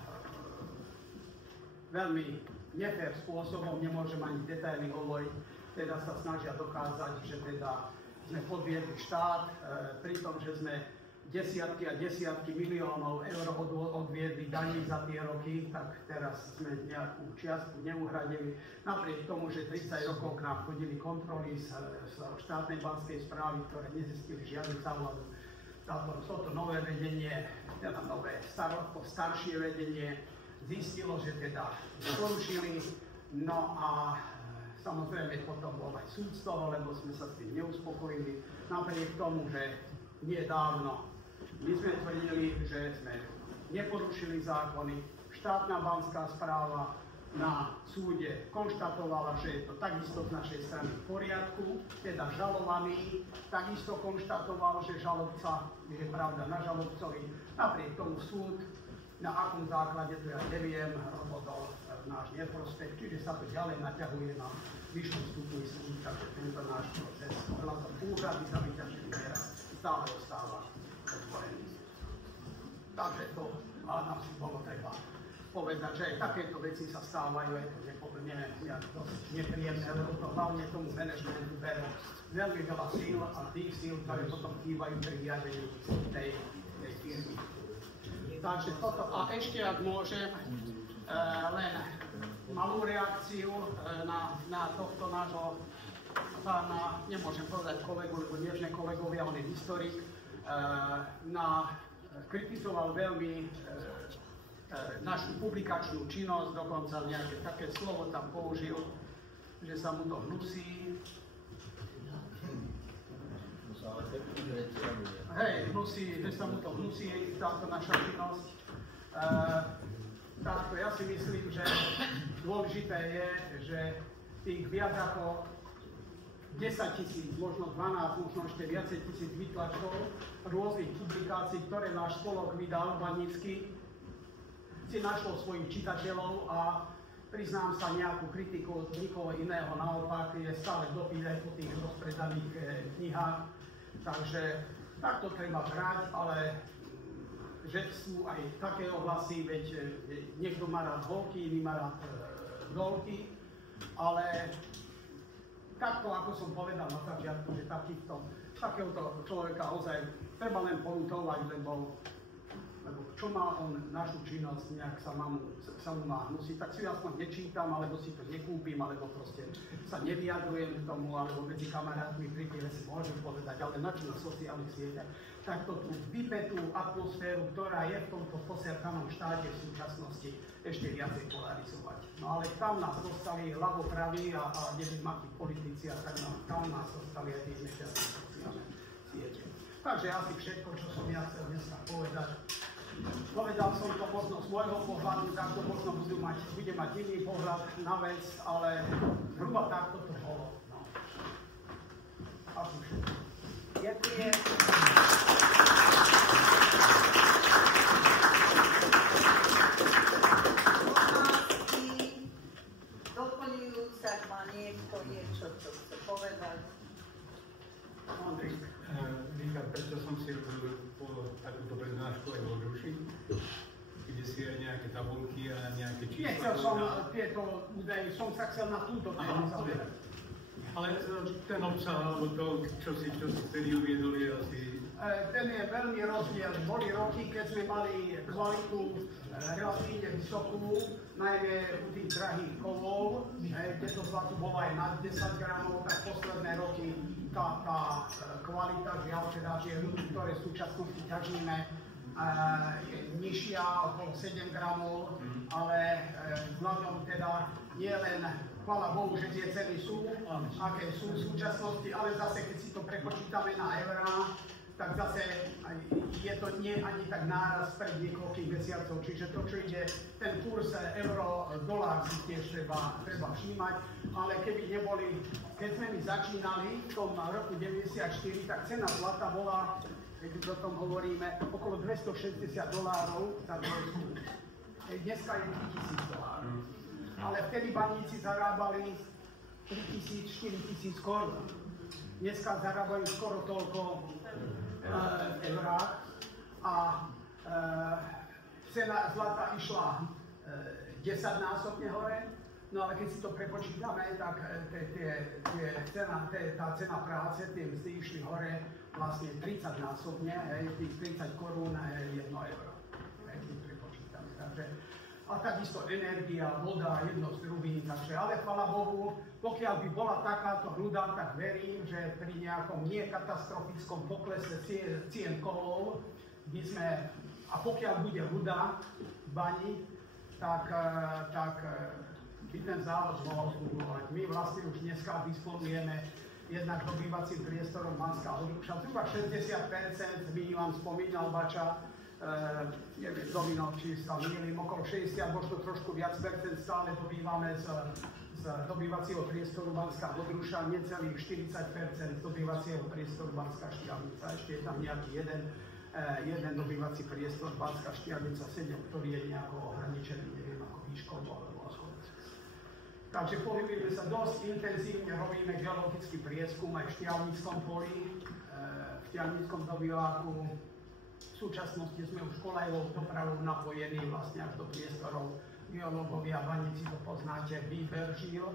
veľmi nefér spôsobom, nemôžem ani detaily hovoriť, teda sa snažia dokázať, že teda sme podviedli štát, pri tom, že sme desiatky a desiatky miliónov eur odviedli daní za tie roky, tak teraz sme nejakú čiastku neuhradili. Napriek tomu, že 30 rokov k nám chodili kontroly z štátnej banskej správy, ktoré nezistili žiadnu závladu. Toto nové vedenie, teda staršie vedenie, zistilo, že teda porušili. No a samozrejme potom bol aj súd z toho, lebo sme sa s tým neuspokojili. Napriek tomu, že nedávno my sme tvrdili, že sme neporušili zákony. Štátna banská správa na súde konštatovala, že je to takisto z našej strany v poriadku, teda žalovaný takisto konštatoval, že žalobca je pravda na žalobcovi. Napriek tomu súd, na akom základe to ja neviem, rozhodol v náš neprospech, čiže sa to ďalej naťahuje na vyšší stupni súd, takže tento náš proces ohľadom úhrady za vyťažený výraz stále ostáva otvorený. Takže to nám si bolo treba povedať, že aj takéto veci sa stávajú, je to nejak dosť nepríjemné, lebo to hlavne tomu manažmentu berú veľmi veľa síl a tých síl, ktoré potom chýbajú pri riadení tej firmy. Takže toto, a ešte ak môžem, len malú reakciu na tohto nášho pána, nemôžem povedať kolegu, lebo dnešné kolegovia, on je historik, kritizoval veľmi našu publikačnú činnosť, dokonca nejaké také slovo tam použil, že sa mu to hnusí. Hej, že sa mu to hnusí, táto naša činnosť. takto ja si myslím, že dôležité je, že tých viac ako 10 000, možno 12, možno ešte viacej tisíc výtlačkov rôznych publikácií, ktoré náš spolok vydal banícky, si našlo svojich čitateľov a priznám sa, nejakú kritiku od nikoho iného, naopak je stále dopyt aj po tých rozpredaných knihách, takže takto treba brať, ale že sú aj také ohlasy, veď niekto má rád holky, iný má rád dolky, ale takto, ako som povedal na začiatku, že takéhoto človeka ozaj treba len poľutovať, lebo čo má on našu činnosť, nejak sa mu má hnúsiť, tak si aspoň nečítam, alebo si to nekúpim, alebo proste sa nevyjadrujem k tomu, alebo medzi kamarátmi pri pive si môžem povedať, ale na čo na sociálnych sieťach, takto tú vypätú atmosféru, ktorá je v tomto poserkanom štáte v súčasnosti, ešte viacej polarizovať. No ale tam nás dostali ľavopraví a neviem akí politici, a tak tam nás dostali aj tie nešťastné sociálne siete. Takže asi všetko, čo som ja chcel dneska povedať. Povedal som to možno z môjho pohľadu, takto možno bude mať iný pohľad na vec, ale hruba takto to bolo. No. Asi všetko. Ďakujem. Otázky, doplňujúca, má niekto niečo, čo chce povedať? Andrej. Richard, prečo som si robil takúto prednášku aj vo Žuši, kde si aj nejaké tabulky a nejaké čísla. Nechcel som tieto údaje, som sa chcel na túto tému zaberať. Ale ten obsah, alebo to, čo si vtedy uviedol, je asi... Ten je veľmi rozdiel. Boli roky, keď sme mali kvalitu relatívne vysokú, najmä u tých drahých kovov, kde to zlato bolo aj nad 10 gramov, tak posledné roky tá kvalita, žiaľ teda tie rudy, ktoré v súčasnosti ťažíme, je nižšia, okolo 7 gramov, ale vzhľadom teda nie len, chvála Bohu, že tie ceny sú, aké sú v súčasnosti, ale zase keď si to prepočítame na eurá, tak zase je to nie ani tak náraz pred niekoľkých mesiacov. Čiže to, čo ide, ten kurz euro-dolár si tiež treba všímať, ale keby neboli, keď sme my začínali v tom roku 94, tak cena zlata bola, keď o tom hovoríme, okolo $260 za dvojku. Dneska je $3000. Ale vtedy baníci zarábali 3000, 4000 korún. Dneska zarábajú skoro toľko v eurách a cena zlata išla 10-násobne hore, no ale keď si to prepočítame, tak tá cena práce, tie mzdy išli hore vlastne 30-násobne, tých 30 korún je 1 euro, keď prepočítame. Takže, a takisto energia, voda, jedno z druhým, takže, ale chvála Bohu, pokiaľ by bola takáto ruda, tak verím, že pri nejakom nekatastrofickom poklese cien kovov by sme, a pokiaľ bude ruda v bani, tak by ten závod mohol fungovať. My vlastne už dneska disponujeme jednak dobývacím priestorom Banská Ľubiša, zhruba 60%, vám spomínal Bača, neviem, Domino, či sa mýlim, okolo 60, možno trošku viac percent stále dobývame z dobývacieho priestoru Banská Ľubiša, necelých 40% dobývacieho priestoru Banská Štiavnica, ešte je tam nejaký jeden dobývací priestor Banská Štiavnica 7, ktorý je nejako ohraničený, neviem, ako výškou alebo ako. Takže pohybujeme sa dosť intenzívne, robíme geologický prieskum aj v Štiavnickom poli, v Štiavnickom dobývaku. V súčasnosti sme už kolejovou dopravou napojení vlastne až do priestorov. Geológovia, baníci to poznáte, výber žil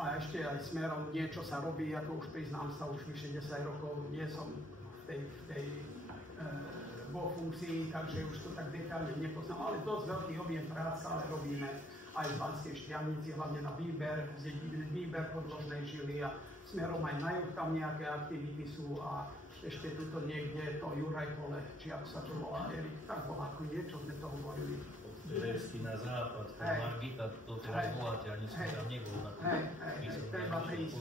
a ešte aj smerom niečo sa robí, ako už priznám sa, už vyše 10 rokov nie som vo funkcii, takže už to tak detálne nepoznám, ale dosť veľký objem práce, ale robíme aj v Banskej Štiavnici, hlavne na výber podložnej žily a smerom aj na juh tam nejaké aktivity sú a ešte tuto niekde to Juraj pole, či ako sa to volá, Erik, tak bohatku niečo sme to hovorili. Dresky na západ, Margita, to teraz voláte, ani som tam nebol na to. Treba prísť.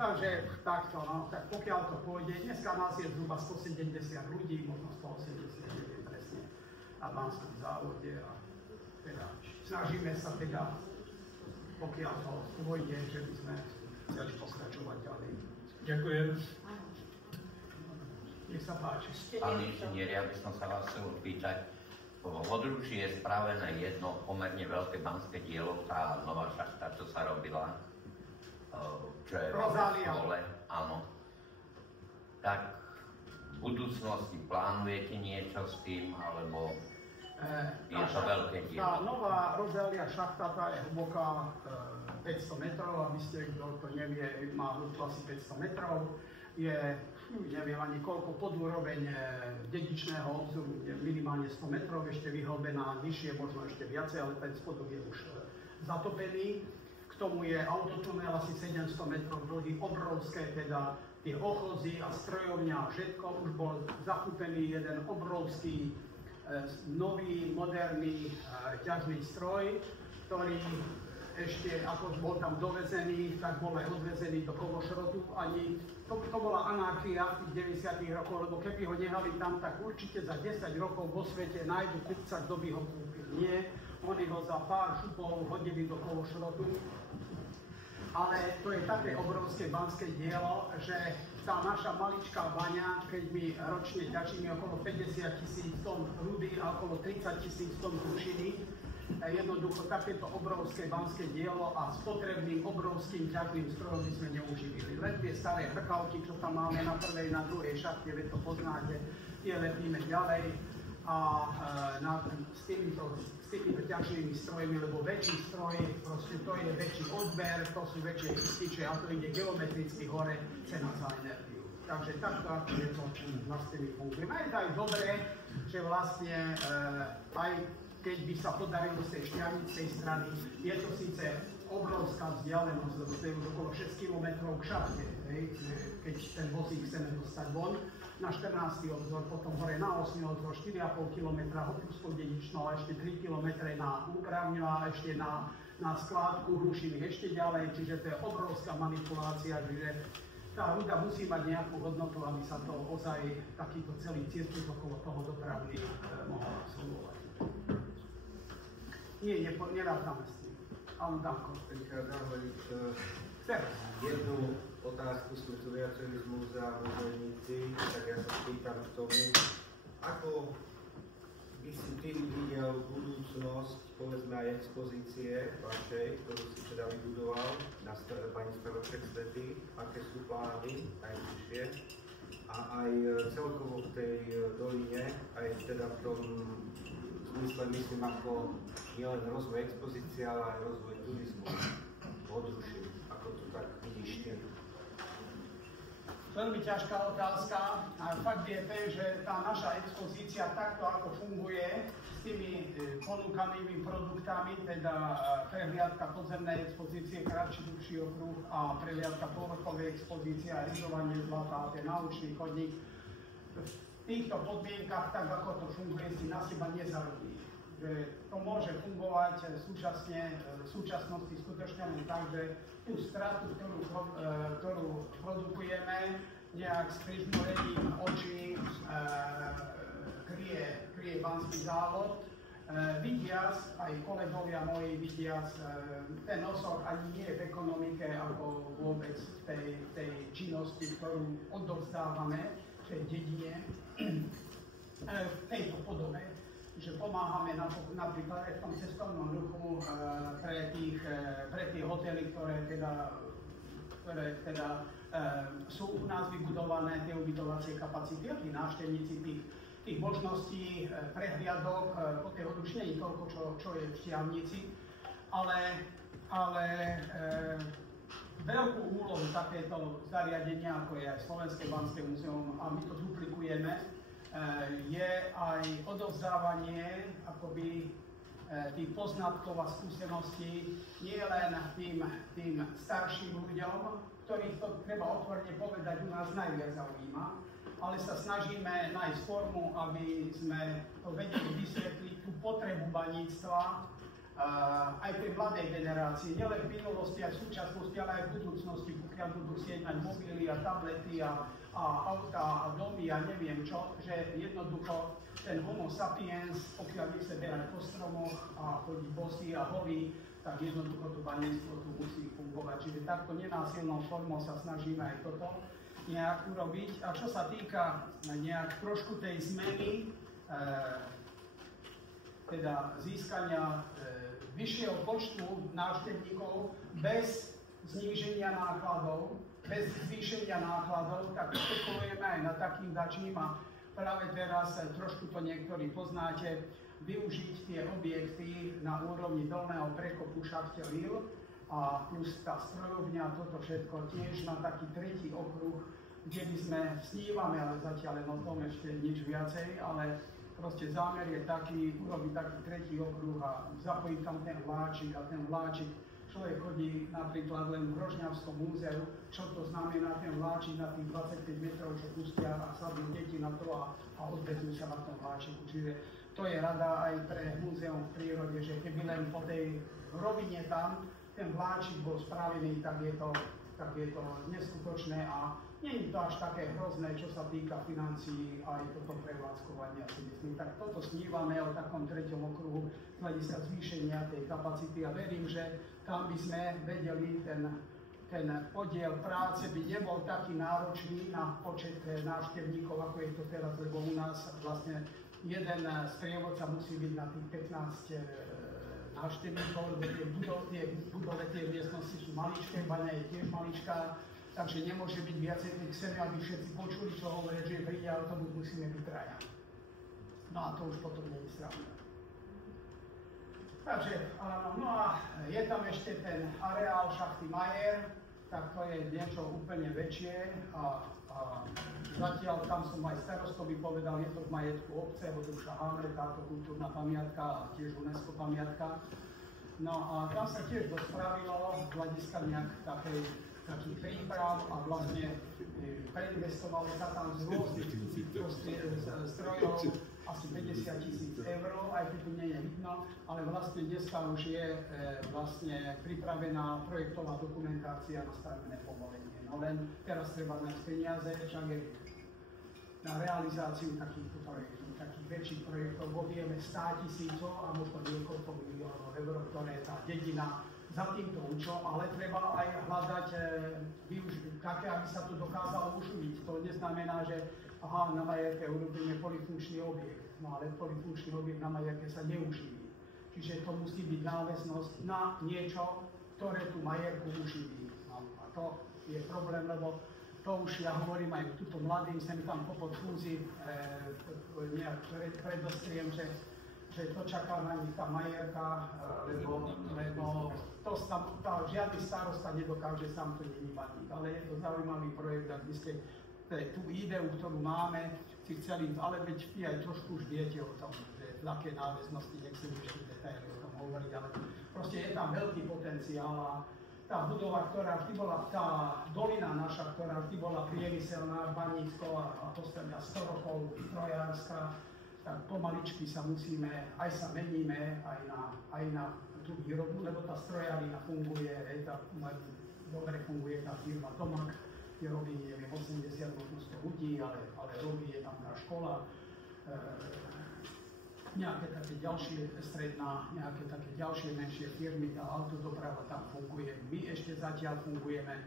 Takže takto, no, tak pokiaľ to pôjde, dneska nás je zhruba 170 ľudí, možno 180, neviem presne. na banskom závode a teda snažíme sa teda, pokiaľ to pôjde, že by sme chceli pokračovať ďalej. Ďakujem. Nech sa páči. Pán inžinier, ja by som sa vás chcel opýtať. V Odruši je spravené jedno pomerne veľké banské dielo, tá nová šachta, čo sa robila, čo je v škole, áno. Tak v budúcnosti plánujete niečo s tým, alebo je to veľké dielo? Tá nová Rozália šachta, tá je hlboká 500 metrov, aby ste, kto to nevie, má hĺbku asi 500 metrov. Je, neviem ani koľko, podúroveň dedičného obzoru, je minimálne 100 metrov, ešte vyhlbená nižšie, možno ešte viacej, ale ten spodok je už zatopený. K tomu je autotunel asi 700 metrov dlhý, obrovské, teda tie ochozy a strojovňa a všetko. Už bol zakúpený jeden obrovský, nový, moderný ťažný stroj, ktorý ešte, ako bol tam dovezený, tak bol aj odvezený do kovošrotu. Ani to bola anarchia v tých 90. rokoch, lebo keby ho nehali tam, tak určite za 10 rokov vo svete nájdu kupca, kto by ho kúpil. Nie, oni ho za pár šupov hodili do kovošrotu. Ale to je také obrovské banské dielo, že tá naša maličká baňa, keď my ročne ťažíme okolo 50 000 tón rudy a okolo 30 000 tón rušiny, jednoducho takéto obrovské banské dielo a s potrebným obrovským ťažným strojom by sme neuživili. Len tie staré hrkavky, čo tam máme na prvej, na druhej šachte, veď to poznáte, tie lepíme ďalej a s týmito ťažnými strojmi, lebo väčší stroj, proste to je väčší odber, to sú väčšie ističe a to ide geometricky hore cena za energiu. Takže takto ako je to vlastne funguje. A je to aj dobré, že vlastne aj keď by sa podarilo z tej šťavnickej strany, je to síce obrovská vzdialenosť, lebo to je už okolo 6 km k šachte, keď ten vozík chceme dostať von, na 14. obzor, potom hore na 8. obzor, 4,5 km Hopuskou dedičnou a ešte 3 km na úpravňu a ešte na skládku hrušiny ešte ďalej, čiže to je obrovská manipulácia, čiže tá ruda musí mať nejakú hodnotu, aby sa to ozaj takýto celý cirkus okolo toho dopravy mohol absolvovať. Nie, nerátame s tým. Áno, Danko. Prichádzam hovoriť jednu otázku, sú tu viacerí z múzea muzejníci, tak ja sa spýtam k tomu, ako by si ty videl budúcnosť, povedzme aj expozície vašej, ktorú si teda vybudoval na pani Staroček Svety, aké sú plány najbližšie a aj celkovo v tej doline, aj teda v tom zmysle myslím ako nielen rozvoj expozície, ale aj rozvoj turizmu v Odruši. Ako to tak vidíš ty? Veľmi ťažká otázka. A fakt je ten, že tá naša expozícia takto ako funguje s tými ponúkanými produktami, teda prehliadka podzemnej expozície, kratší, dlhší okruh a prehliadka povrchovej expozície a rysovanie zlata a ten naučný chodník. V týchto podmienkach, tak ako to funguje, si na seba nezarobí. To môže fungovať v súčasnosti skutočne len tak, že tú stratu, ktorú produkujeme, nejak s prižmúrením očí kryje banský závod. Vidiac, aj kolegovia moji vidiac, ten nosok ani nie je v ekonomike ako vôbec v tej činnosti, ktorú odovzdávame v tej dedine, v tejto podobe, že pomáhame napríklad aj v tom cestovnom ruchu pre tie hotely, ktoré teda sú u nás vybudované, tie ubytovacie kapacity a tí návštevníci tých možností prehliadok, pokiaľ už nie je toľko, čo je v Štiavnici, ale veľkú úlohu takéto zariadenia, ako je aj Slovenské banské múzeum, a my to duplikujeme, je aj odovzdávanie akoby tých poznatkov a skúseností nie len tým starším ľuďom, ktorých to treba otvorene povedať u nás najviac zaujíma, ale sa snažíme nájsť formu, aby sme to vedeli vysvetliť tú potrebu baníctva aj tej mladej generácii, nielen v minulosti, aj v súčasnosti, ale aj v budúcnosti, pokiaľ budú sieť mať mobily a tablety a auta a domy a neviem čo, že jednoducho ten homo sapiens, pokiaľ chce behať po stromoch a chodiť bosý a holý, tak jednoducho to baníctvo tu musí fungovať. Čiže takto nenásilnou formou sa snažíme aj toto nejak urobiť. A čo sa týka nejak trošku tej zmeny, teda získania vyššieho počtu návštevníkov bez zníženia nákladov, bez zvýšenia nákladov, tak spekulujeme aj na takým dačím a práve teraz, trošku to niektorí poznáte, využiť tie objekty na úrovni dolného prekopu Šachtel-Lille a plus tá strojovňa, toto všetko tiež na taký tretí okruh, kde by sme snívame, ale zatiaľ len o tom ešte nič viacej, ale proste zámer je taký, urobiť taký tretí okruh a zapojiť tam ten vláčik a ten vláčik. Človek chodí napríklad len v Rožňavskom múzeu, čo to znamená ten vláčik na tých 25 metrov, čo pustia a sadnú deti na to a odvezú sa na tom vláčiku. Čiže to je rada aj pre múzeum v prírode, že keby len po tej rovine tam ten vláčik bol spravený, tak je to neskutočné a nie je to až také hrozné, čo sa týka financií aj toto prevádzkovania, si myslím. Tak toto snívame o takom treťom okruhu z hľadiska zvýšenia tej kapacity a verím, že tam by sme vedeli ten podiel práce by nebol taký náročný na počet návštevníkov, ako je to teraz, lebo u nás vlastne jeden sprievodca musí byť na tých 15 návštevníkov, lebo tie budove, tie miestnosti sú maličké, baňa je tiež maličká, takže nemôže byť viacej, chceme, aby všetci počuli, čo hovorí, že príde autobus, musíme byť traja. No a to už potom nie je sranda. Takže áno, no a je tam ešte ten areál šachty Majer, tak to je niečo úplne väčšie a zatiaľ tam som aj starostovi povedal, je to v majetku obce, Hodruša Hamre, táto kultúrna pamiatka a tiež UNESCO pamiatka. No a tam sa tiež dospravilo z hľadiska nejak takých príprav a vlastne preinvestovalo sa tam z rôznych strojov asi 50 000 eur, aj keď tu nie je vidno, ale vlastne dneska už je vlastne pripravená projektová dokumentácia na stavebné povolenie. No len teraz treba nájsť peniaze, však je na realizáciu takýchto projektov, takých väčších projektov v objeme 100 000 a možno niekoľko miliónov eur, ktoré tá dedina za týmto účelom, ale treba aj hľadať také, aby sa to dokázalo uživiť. To neznamená, že aha, na Majerke urobíme polyfunkčný objekt, no ale polyfunkčný objekt na Majerke sa neuživí. Čiže to musí byť náväznosť na niečo, ktoré tú Majerku uživí. No, a to je problém, lebo to už ja hovorím aj túto mladým, sem tam po podfúzi nejak predostriem, že to čaká na nich tá Majerka, lebo to žiadny starosta nedokáže sám to nevybaviť. Ale je to zaujímavý projekt, ak by ste tú ideu, ktorú máme, si chceli, ale veď vy aj trošku už viete o tom, že v akej náväznosti, nechcem ešte detaily o tom hovoriť, ale proste je tam veľký potenciál a tá budova, ktorá vždy bola, tá dolina naša, ktorá vždy bola priemyselná, banícko a postavia 100 rokov strojárska, tak pomaličky sa musíme, aj sa meníme, aj na tú výrobu, lebo tá strojárina funguje, dobre funguje tá firma Tomak, kde robí, neviem, 80 možno 100 ľudí, ale robí, je tam tá škola, nejaké také ďalšie stredná, nejaké také ďalšie menšie firmy, tá autodoprava tam funguje, my ešte zatiaľ fungujeme,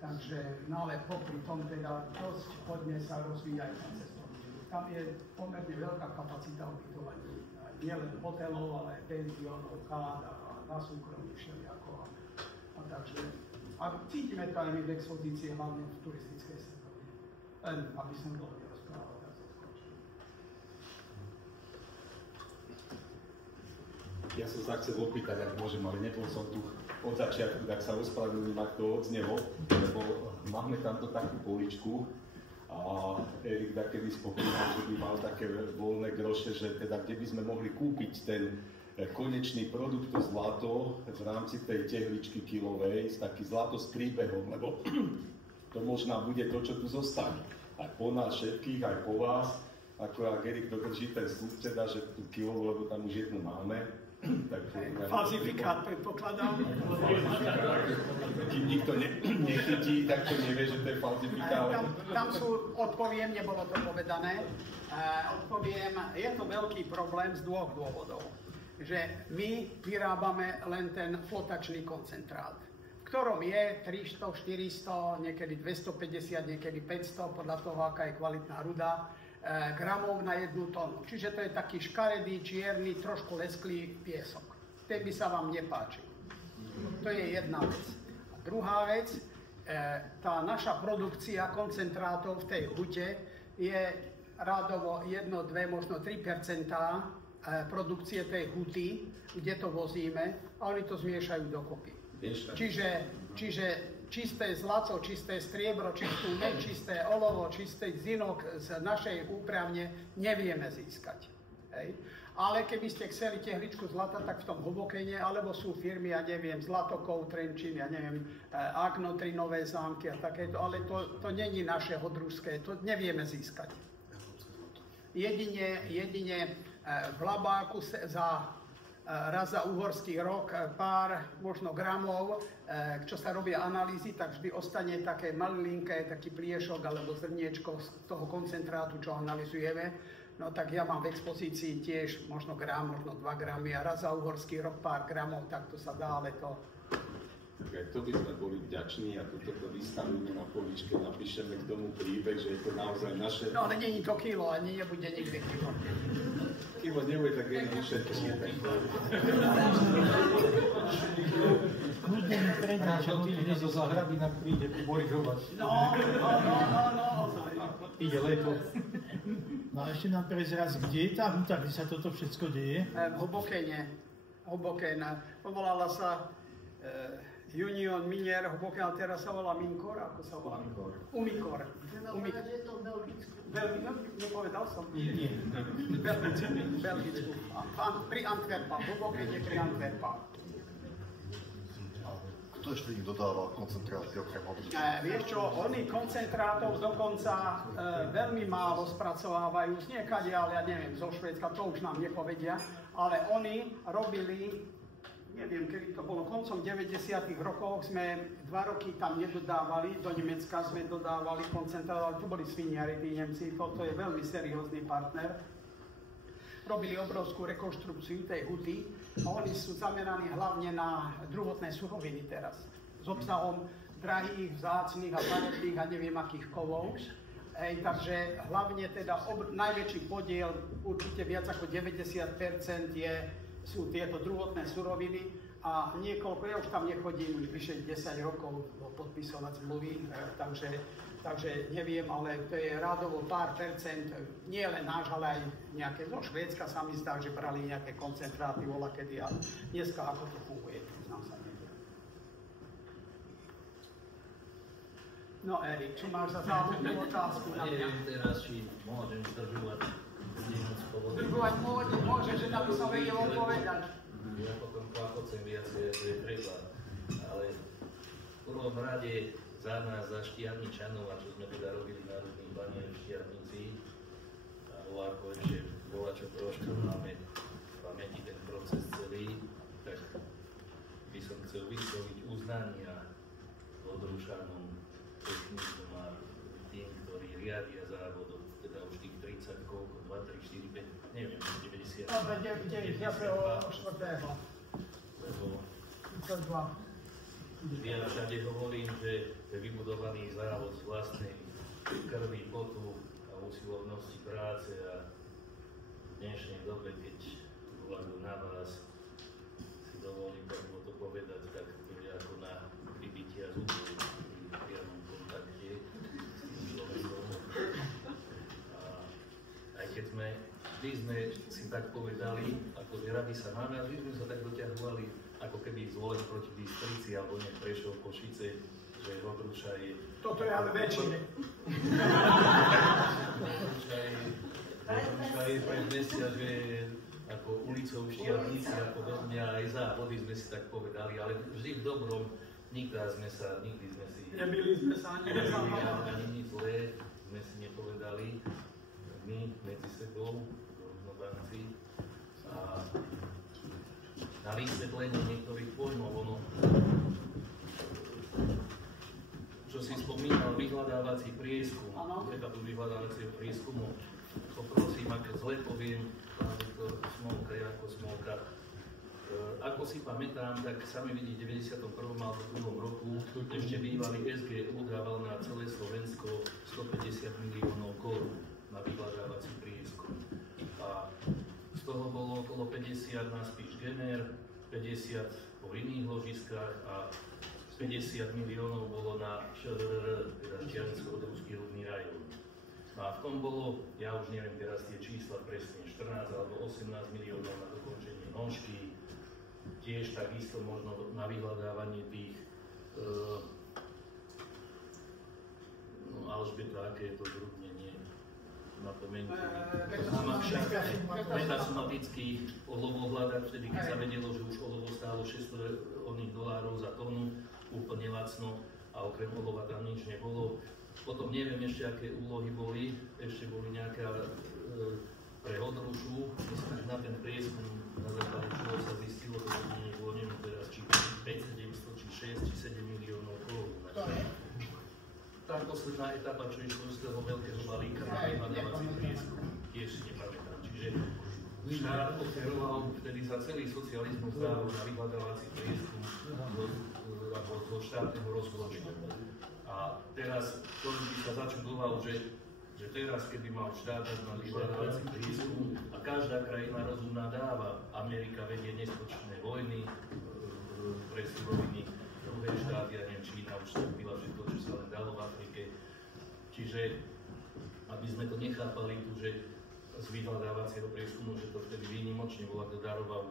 takže, no ale popri tom teda dosť hodne sa rozvíja aj ten cestovný ruch. Tam je pomerne veľká kapacita ubytovaní, nielen hotelov, ale aj penziónov, chád a na súkromí všelijako. A takže, a cítime to aj my v expozícii, hlavne v turistickej sezóne. Len, aby som to rozprával, tak sa skončil. Ja som sa chcel opýtať, ak môžem, ale nebol som tu od začiatku, tak sa ospravedlňujem, ak to odznelo, lebo máme tamto takú poličku a Erik takedy spomínal, že by mal také voľné groše, že teda kde by sme mohli kúpiť ten konečný produkt, to zlato v rámci tej tehličky kilovej, taký zlato s príbehom, lebo to možná bude to, čo tu zostane. Aj po nás všetkých, aj po vás, ako ak Erik dodrží ten slúb, teda, že tú kilovú, lebo tam už jednu máme, Falzifikát predpokladám. Kým nikto nechytí, tak to nevie, že to je falzifikát. Tam sú, odpoviem, nebolo to povedané, odpoviem, je to veľký problém z dvoch dôvodov. Že my vyrábame len ten flotačný koncentrát, v ktorom je 300, 400, niekedy 250, niekedy 500, podľa toho, aká je kvalitná ruda, gramov na 1 tonu. Čiže to je taký škaredý, čierny, trošku lesklý piesok. Ten by sa vám nepáčil. To je jedna vec. A druhá vec, tá naša produkcia koncentrátov v tej hute je rádovo 1, 2, možno 3% produkcie tej huty, kde to vozíme, a oni to zmiešajú dokopy. Čiže čisté zlato, čisté striebro, čistú med, čisté olovo, čistý zinok z našej úpravne nevieme získať. Hej. Ale keby ste chceli tehličku zlata, tak v tom Hlbokene, alebo sú firmy, ja neviem, Zlatokov, Trenčín, ja neviem, Agnotri, Nové Zámky a takéto, ale to není naše hodružské, to nevieme získať. Jedine v Labáku raz za uhorský rok pár možno gramov, čo sa robia analýzy, tak vždy ostane také malinké, taký pliešok alebo zrniečko z toho koncentrátu, čo analyzujeme. No tak ja mám v expozícii tiež možno gram, možno 2 gramy a raz za uhorský rok pár gramov, tak to sa dá, ale to... Tak aj to by sme boli vďační a toto vystavíme na poličke, napíšeme k tomu príbeh, že je to naozaj naše... No ale není to kilo, ani nebude nikdy kilo. Kilo nebude tak jednoduše, to nie tak. Kľudne mi prednáš, a týždeň zo Zahrabina príde poborizovať. No. Ide leto. No a ešte nám prezraz, kde je tá huta, kde sa toto všetko deje? V Hlbokene. Povolala sa Union Minier Hlboken, ale teraz sa volá Minkor, ako sa volá? Umikor. Že je to v Belgicku. Nepovedal som? Nie. Belgicku. Pri Antwerpa, v Hlbokene pri Antwerpa. Kto ešte ich dodáva koncentráty okrem hodruží? Vieš čo, oni koncentrátov dokonca veľmi málo spracovávajú z niekade, ale ja neviem, zo Švédska, to už nám nepovedia, ale oni robili, neviem, kedy to bolo, koncom 90. rokov sme 2 roky tam nedodávali, do Nemecka sme dodávali koncentrát, ale to boli sviniari, tí Nemci, to je veľmi seriózny partner. Robili obrovskú rekonštrukciu tej huty a oni sú zameraní hlavne na druhotné suroviny teraz. S obsahom drahých, vzácnych a pamätných a neviem akých kovov. Takže hlavne teda najväčší podiel, určite viac ako 90% sú tieto druhotné suroviny a niekoľko, ja už tam nechodím vyše 10 rokov podpisovať zmluvy, takže neviem, ale to je rádovo pár percent, nie len náš, ale aj nejaké, zo Švédska sa mi zdá, že brali nejaké koncentráty volakedy a dneska ako to funguje, znám sa neviem. No Erik, či máš za závodnú otázku na mňa? Neviem teraz, či môžem zdržovať spoločnosť. Zdržovať môže, že tam by som vedel odpovedať. Ja potom chcem viacej, ako je treba, ale v prvom rade za nás, za Štiavničanov, a čo sme teda robili Národný banier v Štiavnici, a ako ešte bola čo trošku máme v pamäti ten proces celý, tak by som chcel vysloviť uznania Odrušanom, technikom a tým, ktorí riadia závodov, teda už tých 30, koľko, 2, 3, 4, 5, neviem, 90. Ale 9, ja o 4. Lebo 32. ja všade hovorím, že je vybudovaný závod z vlastnej krvi, potu a usilovnosti práce a v dnešnej dobe, keď vzhľadom na vás si dovolím to povedať, tak to je ako na vybitia zubov v priamom kontakte s tým človekom. A aj keď sme si tak povedali, ako radi sa máme, a sme sa tak doťahovali, ako keby zvolili proti Bystrici alebo nejak Prešov, Košice, že Odruša je... Toto je ale väčšie. Odruša je predmestia, že ako ulicou v Štiavnici a podobne, aj závody sme si tak povedali, ale vždy v dobrom, nikdy sme si... Nebili sme sa ani nič zlé sme si nepovedali, my medzi sebou, rovnobanci. A vysvetlenie niektorých pojmov. Ono, čo si spomínal, vyhľadávací prieskum, etapy vyhľadávacieho prieskumu, poprosím, ak zle poviem, to Smolka, Janko Smolka. Ako si pamätám, tak sami vidí v 91. alebo 2. roku ešte bývalý SGU dával na celé Slovensko 150 miliónov korún na vyhľadávací prieskum. A z toho bolo okolo 50 na Spíš Gener, 50 po iných ložiskách a 50 miliónov bolo na ŠRR, teda Štiavnicko-Odručský rudný rajon. A v tom bolo, ja už neviem teraz tie čísla presne, 14 alebo 18 miliónov na dokončenie nožky, tiež takisto možno na vyhľadávanie tých Alžbeta, aké je to zrudnenie na pomente metasomatických olovohľadač, vtedy keď sa vedelo, že už olovo stálo $600 za tonu, úplne lacno a okrem olova tam nič nebolo. Potom neviem ešte, aké úlohy boli, ešte boli nejaké pre Hodrušu, myslím, že na ten prieskum na základe čoho sa zistilo, to nebolo, neviem teraz, či 500, 700, či 6, či 7 miliónov korún. Tá posledná etapa, čo išlo z toho veľkého balíka na vyhľadávací prieskum, tiež si nepamätám. Čiže štát oferoval vtedy za celý socializmus právo na vyhľadávací prieskum zo štátneho rozpočtu. A teraz to by sa začudoval, že teraz, keby mal štát na vyhľadávací prieskum a každá krajina rozumná dáva, Amerika vedie nespočetné vojny pre suroviny, druhé štáty, ja neviem, Čína už vstúpila všetko, čo sa len dalo v Afrike. Čiže, aby sme to nechápali tu, že z vyhľadávacieho prieskumu, že to vtedy výnimočne bola, kto daroval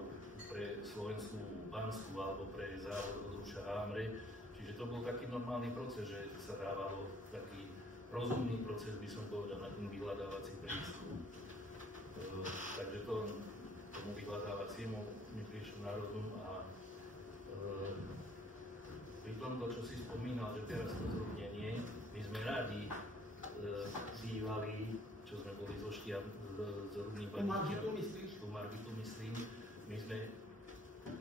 pre Slovenskú Bansku alebo pre závod Odruša Hamre. Čiže to bol taký normálny proces, že sa dávalo taký rozumný proces, by som povedal, na ten vyhľadávací prieskum. Takže tomu vyhľadávaciemu mi prišlo na rozum a pri tomto, čo si spomínal, že teraz to zrúdnenie, my sme radi bývali, čo sme boli zo Rudných Baníčian, tu Margitu myslím, my sme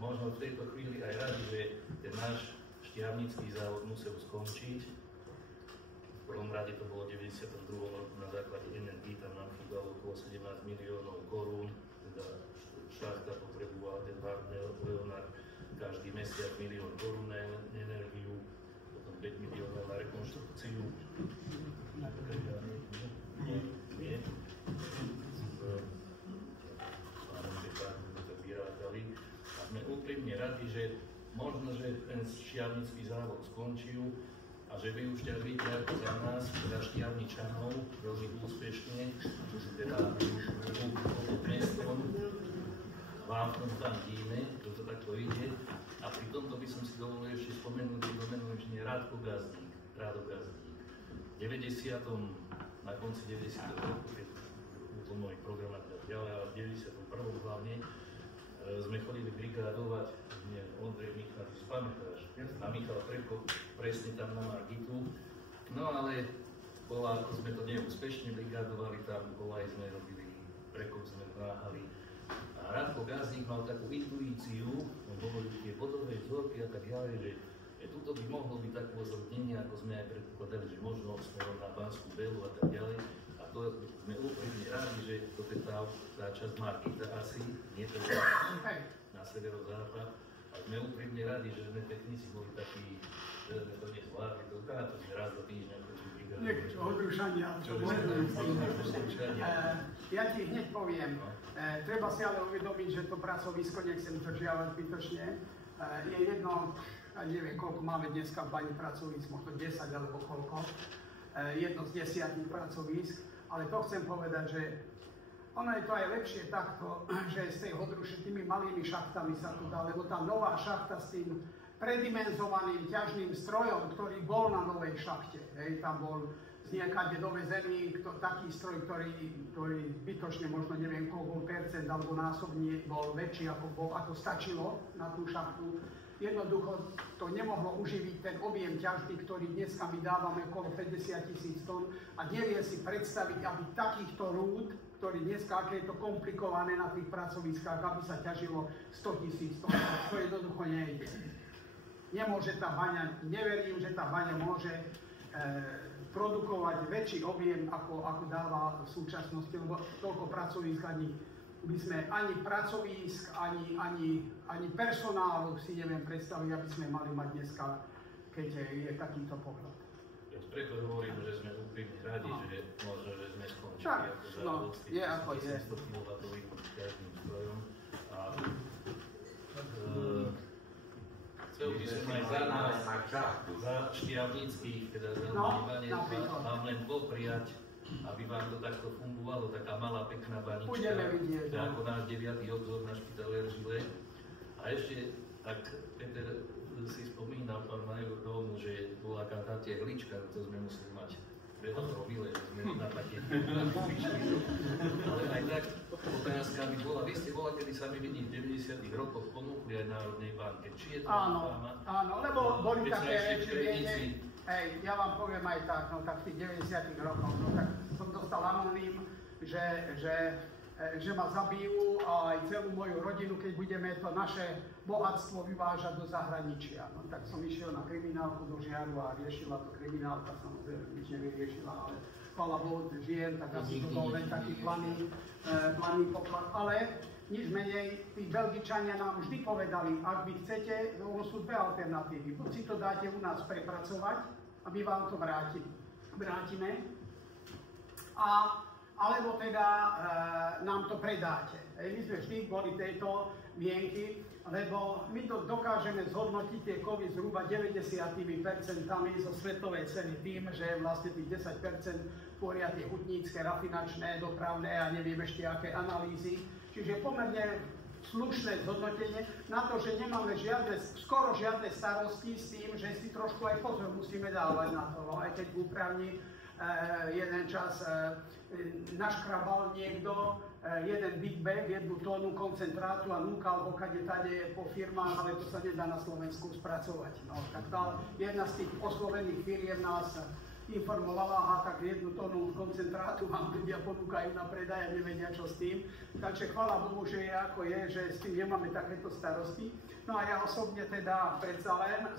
možno v tejto chvíli aj radi, že ten náš štiavnický závod musel skončiť. V prvom rade to bolo v 92. roku na základe NNT, tam nám chýbalo okolo 17 miliónov korún, teda šachta potrebovala ten Leonard každý mesiac $1 milión korún na energiu, potom 5 miliónov na rekonštrukciu. Nie. A sme úprimne radi, že možno, že ten štiavnický závod skončil a že vy už ťažíte ako za nás, za Štiavničanov, veľmi úspešne, teda mestom, vám v tom fandíme, že to takto ide. A pri tomto by som si dovolil ešte spomenúť inžinier Rádko Gazdík. V 90. na konci 90. roku, keď to môj program a tak ďalej, ale v 91. hlavne, sme chodili brigádovať, Ondrej Michal, ty si pamätáš, na Michal Preko, presne tam na Margitu. No ale bola, ako sme to neúspešne brigádovali, tam bola aj sme robili, Prekop sme váhali. A Rádko Gazdík mal takú intuíciu, on hovoril tie bodové vzorky a tak ďalej, že tuto by mohlo byť takové zrodnenie, ako sme aj predpokladali, že možno smerom na Banskú Belu a tak ďalej. A to sme úplne rádi, že to je tá časť Margita asi, nie to je na severozápad. A sme úprimne radi, že sme technici boli takí, že sme to nezvládli, to sme raz do týždňa chodili brigádovať. Niečo odrušania. Ja ti hneď poviem, treba si ale uvedomiť, že to pracovisko, nechcem zdržiavať zbytočne, je jedno, neviem koľko máme dneska v Bani pracovísk, možno 10 alebo koľko, jedno z 10 pracovísk, ale to chcem povedať, že ono je to aj lepšie takto, že z tej Hodruše tými malými šachtami sa tu dá, lebo tá nová šachta s tým predimenzovaným ťažným strojom, ktorý bol na novej šachte, tam bol z niekade dovezený taký stroj, ktorý zbytočne možno neviem koľko percent alebo násobne bol väčší ako stačilo na tú šachtu. Jednoducho to nemohlo uživiť ten objem ťažby, ktorý dneska my dávame okolo 50 000 tón a nevie si predstaviť, aby takýchto rúd ktorí dneska, aké je to komplikované na tých pracoviskách, aby sa ťažilo 100 000 tón, to jednoducho nejde. Nemôže tá baňa, neverím, že tá baňa môže produkovať väčší objem, ako dáva v súčasnosti, lebo toľko pracovísk by sme ani pracovísk, ani personálu si neviem predstaviť, aby sme mali mať dneska, keď je takýto pohľad. Ja preto hovorím, že sme úplne radi, že možno, že sme skončili tak, ako závod s tým 800 kW každým strojom. A chcel by som aj za nás, za Štiavnických, teda za Ivanec, vám len popriať, aby vám to takto fungovalo, taká malá pekná banička, ako náš 9. odzor na špitale Eržile. A ešte, ak Peter si spomínal, pán major domu, že bola tá tehlička, to sme museli mať veľa robile, že sme na také vyšli. Ale aj tak otázka by bola, vy ste bola, kedy sami vidí v 90. rokoch ponúkli aj Národnej banke. Či je to áno, lebo boli také reči, hej, ja vám poviem aj tak, no tak v tých 90. rokoch, no tak som dostal anoním, že ma zabijú a aj celú moju rodinu, keď budeme to naše bohatstvo vyvážať do zahraničia. No tak som išiel na kriminálku do Žiaru a riešila to kriminálka, samozrejme nič nevyriešila, ale chvála Bohu, žijem, tak asi to bol len taký planý poklad. Ale nič menej, tí Belgičania nám vždy povedali, ak vy chcete, sú dve alternatívy. Buď si to dáte u nás prepracovať a my vám to vrátime, alebo teda nám to predáte. My sme vždy boli tejto mienky, lebo my to dokážeme zhodnotiť tie kovy zhruba 90% zo svetovej ceny tým, že vlastne tých 10% tvoria tie hutnícke, rafinačné, dopravné a neviem ešte aké analýzy. Čiže pomerne slušné zhodnotenie na to, že nemáme skoro žiadne starosti s tým, že si trošku aj pozor musíme dávať na to, aj keď v úpravni jeden čas naškrabal niekto jeden big bag, 1 tónu koncentrátu a núkal ho kade tade po firmách, ale to sa nedá na Slovensku spracovať. No, tak jedna z tých oslovených firiem nás informovala, tak 1 tónu koncentrátu vám ľudia ponúkajú na predaj a nevedia čo s tým. Takže chvála Bohu, že je ako je, že s tým nemáme takéto starosti. No a ja osobne teda predsa len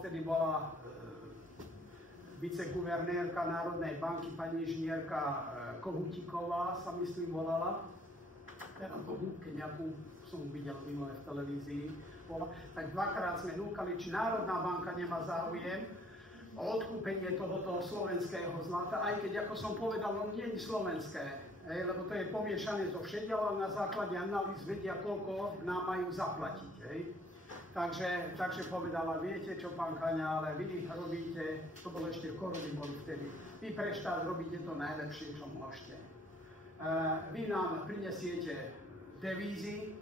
vtedy bola viceguvernérka Národnej banky, pani inžinierka Kohutíková sa myslím volala. Teraz Kohútke nejakú som videl minulé v televízii. Tak dvakrát sme núkali, či Národná banka nemá záujem o odkúpenie tohoto slovenského zlata, aj keď, ako som povedal, on nie je slovenské, lebo to je pomiešané so všediaľ, ale na základe analýz vedia, koľko nám majú zaplatiť. Takže povedala, viete čo, pán Kaňa, ale vy robíte, to bolo ešte koruny boli vtedy, vy pre štát robíte to najlepšie, čo môžete. Vy nám prinesiete devízy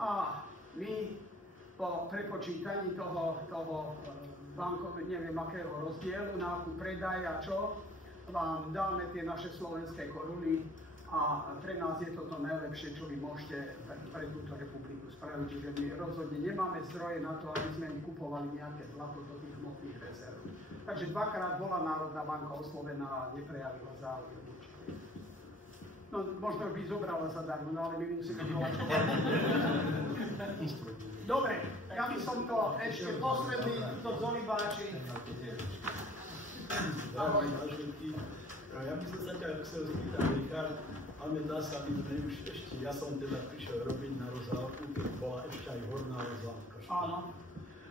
a my po prepočítaní toho bankového, neviem akého rozdielu, nákup, predaj a čo, vám dáme tie naše slovenské koruny a pre nás je toto najlepšie, čo vy môžete pre túto republiku spraviť. Čiže my rozhodne nemáme zdroje na to, aby sme kupovali nejaké zlato do tých hmotných rezerv. Takže dvakrát bola Národná banka oslovená a neprejavila záujem určite. No možno by zobrala zadarmo, ale my musíme doľačovať. Dobre, ja by som to ešte posledný, to zolibáči. Ahoj. Ja by som sa ťa chcel spýtať, Richard, ale dá sa byť, že už ešte, ja som teda prišiel robiť na rozhľadku, keď bola ešte aj horná rozhľadka. Áno.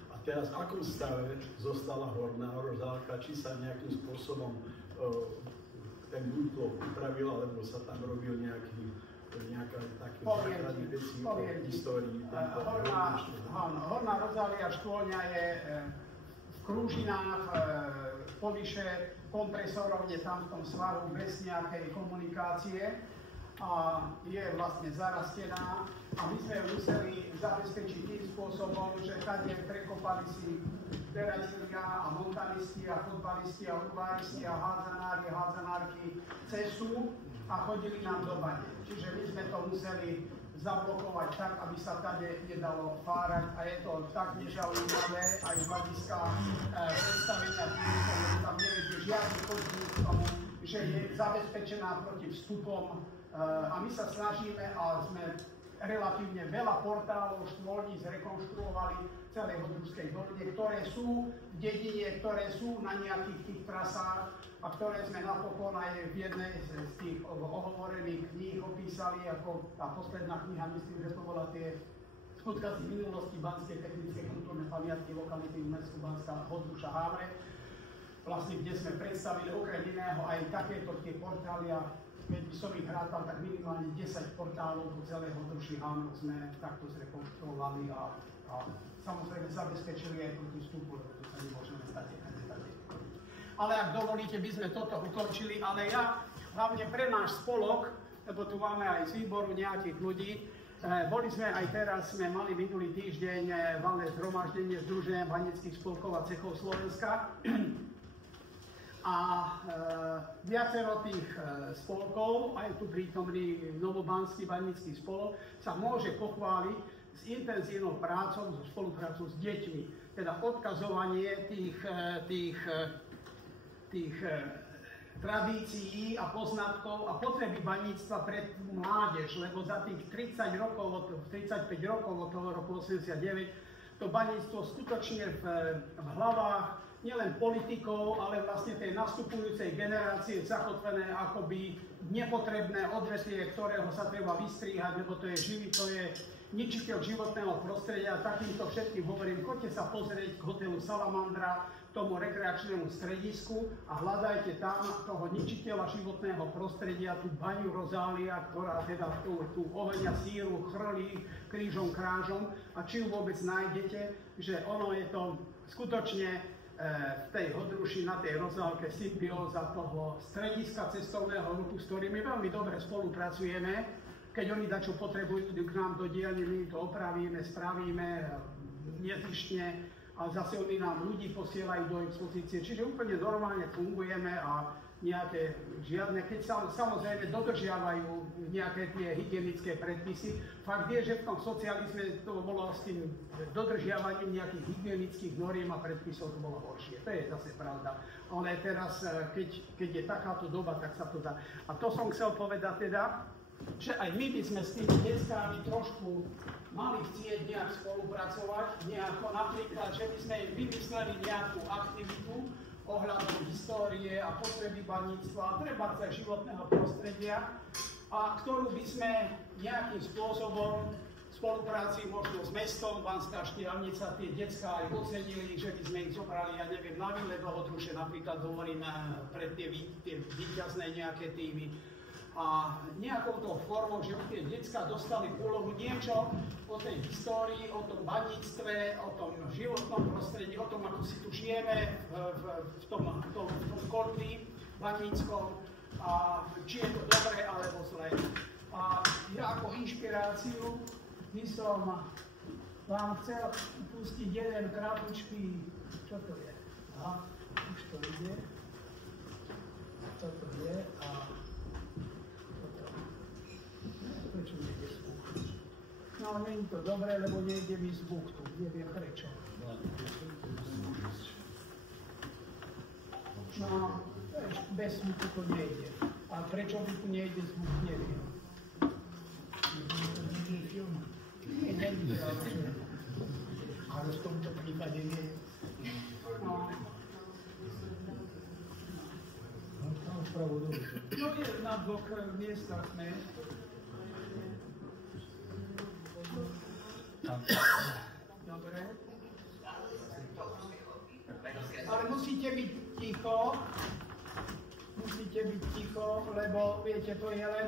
A teraz v akom stave zostala horná rozhľadka, či sa nejakým spôsobom ten útlok upravil, alebo sa tam robil nejaká také základné veci o histórii. Horná rozhľadka škôlňa je v Krúžinách, povyše kompresorov je tam v tom svaru bez nejakej komunikácie a je vlastne zarastená a my sme ju museli zabezpečiť tým spôsobom, že tady prekopali si beratelia a montanisti a fotbalisti a urváristi a hádzanárky cestu a chodili nám do bane. Čiže my sme to museli zablokovať tak, aby sa tady nedalo fárať a je to tak nezaujímavé aj z hľadiska predstavenia turistov, že tam nevedie žiadny chodník k tomu, že je zabezpečená proti vstupom A my sa snažíme a sme relatívne veľa portálov, škôlnic zrekonštruovali v celej Hodrušskej doline, ktoré sú v dedine, ktoré sú na nejakých tých trasách a ktoré sme napokon aj v jednej z tých ohovorených kníh opísali, ako tá posledná kniha, myslím, že to bola tie skutky z minulosti Banskej technické kultúrne pamiatky lokality Umersku Banská Hodruša Havre, vlastne kde sme predstavili okrem iného aj takéto tie portály a keď by som ich rátal, tak minimálne 10 portálov po celej Hodruši Havre sme takto zrekonštruovali a samozrejme zabezpečili aj proti vstupu, lebo to sa nemôžeme stať. Ale ak dovolíte, by sme toto ukončili, ale ja hlavne pre náš spolok, lebo tu máme aj z výboru nejakých ľudí, boli sme aj teraz, sme mali minulý týždeň valné zhromaždenie Združenia banických spolkov a cechov Slovenska. A viacero tých spolkov, aj tu prítomný Novobanský banický spolok, sa môže pochváliť s intenzívnou prácou, so spoluprácou s deťmi. Teda odkazovanie tých tradícií a poznatkov a potreby baníctva pre mládež, lebo za tých 35 rokov od toho roku 89 to baníctvo skutočne v hlavách nielen politikov, ale vlastne tej nastupujúcej generácie zakotvené akoby nepotrebné odvetvie, ktorého sa treba vystriehať, lebo to je ničiteľ životného prostredia. Takýmto všetkým hovorím, choďte sa pozrieť k hotelu Salamandra, tomu rekreačnému stredisku a hľadajte tam toho ničiteľa životného prostredia, tú baňu Rozália, ktorá teda tú oheň a síru chrlí krížom krážom a či ju vôbec nájdete, že ono je to skutočne v tej Hodruši, na tej Rozálke symbióza toho strediska cestovného ruchu, s ktorými veľmi dobre spolupracujeme. Keď oni dačo potrebujú k nám do dielne, my to opravíme, spravíme nezištne a zase oni nám ľudí posielajú do expozície. Čiže úplne normálne fungujeme a nejaké žiadne, keď sa samozrejme dodržiavajú nejaké tie hygienické predpisy. Fakt je, že v tom socializme to bolo s tým dodržiavaním nejakých hygienických noriem a predpisov to bolo horšie. To je zase pravda. Ale teraz, keď je takáto doba, tak sa to dá. A to som chcel povedať teda, že aj my by sme s tými deckami trošku mali chcieť nejak spolupracovať, nejako napríklad, že by sme im vymysleli nejakú aktivitu ohľadom histórie a potreby baníctva, treba sa životného prostredia, a ktorú by sme nejakým spôsobom v spolupráci možno s mestom, Banská Štiavnica, tie decká aj ocenili, že by sme ich zobrali, ja neviem, na výlet do Hodruše, napríklad hovorím pre tie víťazné nejaké týmy. A nejakou tou formou, že by tie decká dostali úlohu niečo o tej histórii, o tom baníctve, o tom životnom prostredí, o tom, ako si tu žijeme v tom kotli baníckom, a či je to dobré alebo zlé. A ja ako inšpiráciu by som vám chcel pustiť jeden krátky, čo to je? Aha, už to ide. Toto je a prečo nejde zvuk? No, nie je to dobré, lebo nejde mi zvuk tu, neviem prečo. No, bez zvuku to nejde. A prečo by tu nejde zvuk, neviem. Nie je film. Nie je film. Ale v tomto prípade nie. No. No je na dvoch miestach sme. Dobre. Ale musíte byť ticho, lebo viete, to je len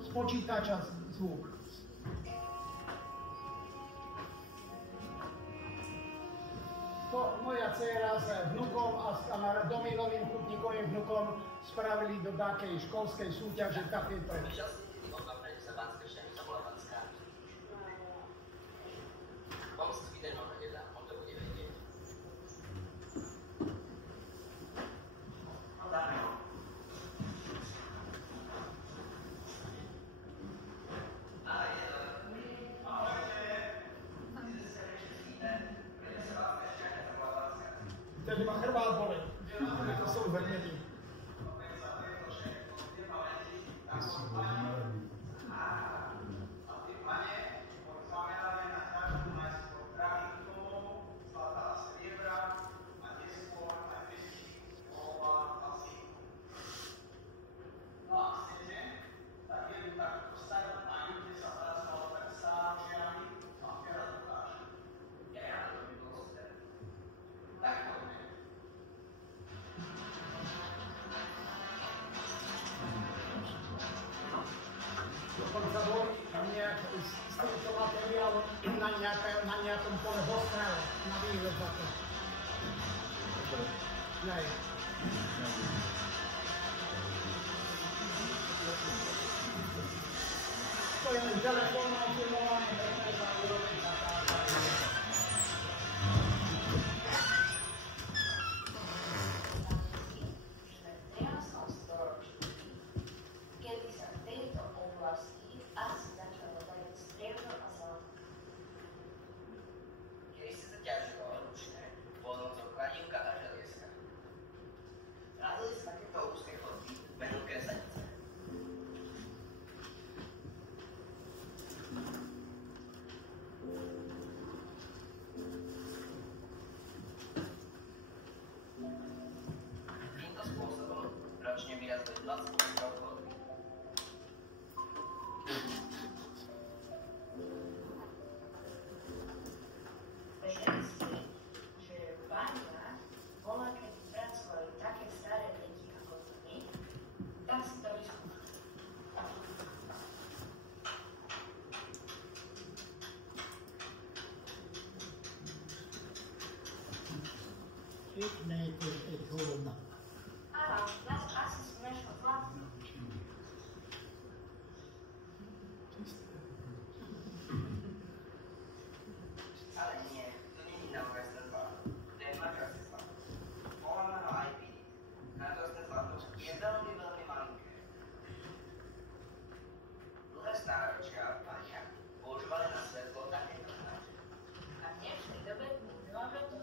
z počítača zvuk. To moja dcéra s vnukom a Dominovým Kutníkovým vnukom spravili do takej školskej súťaže takej pre... Takže ma chrbát bolí. To sú zrnení. dokonca boli s týmto materiálom na nejakom pole v Ostrave, na výlet za to. Nej. To je len telefónne filmovanie, pekné za úroveň Pekné, keď hovno. Áno, asi smiešno zlatý. Ale nie, to nie je naozajstné zlato. To je mačasté zlato. Voláme ho IP. Naozajstné zlato je veľmi, veľmi malinké. Dlhé stáročia pania používali na svetlo takéto značky. A v dnešnej dobe máme to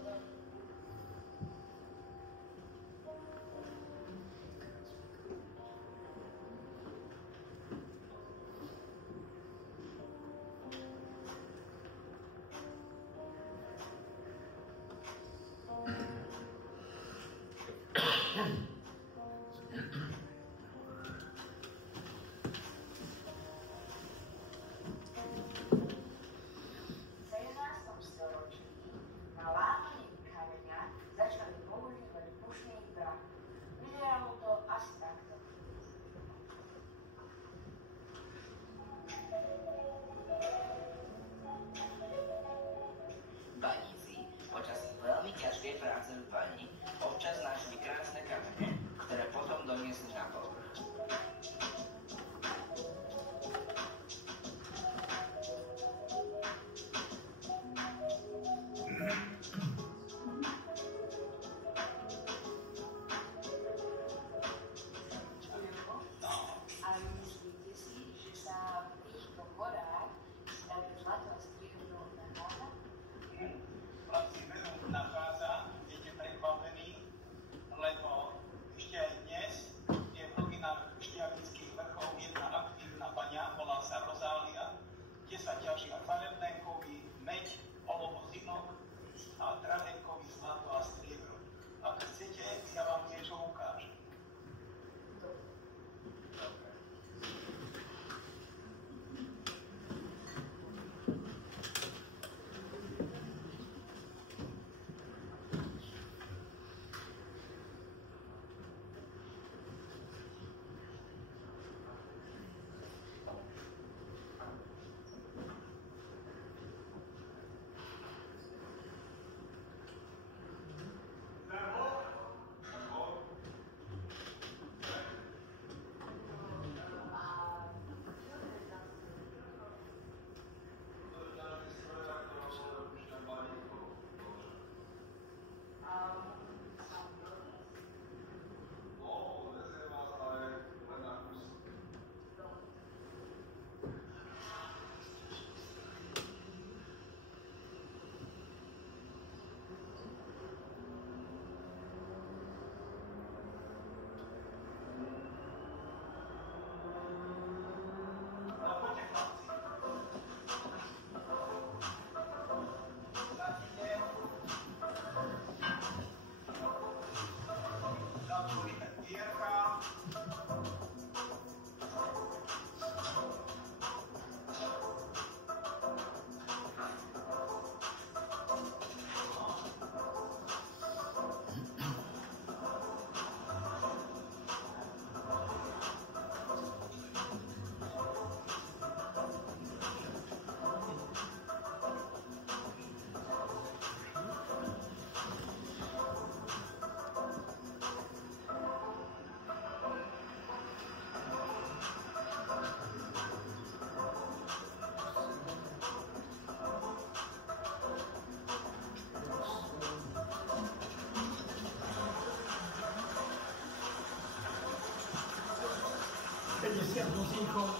50 vozíkov,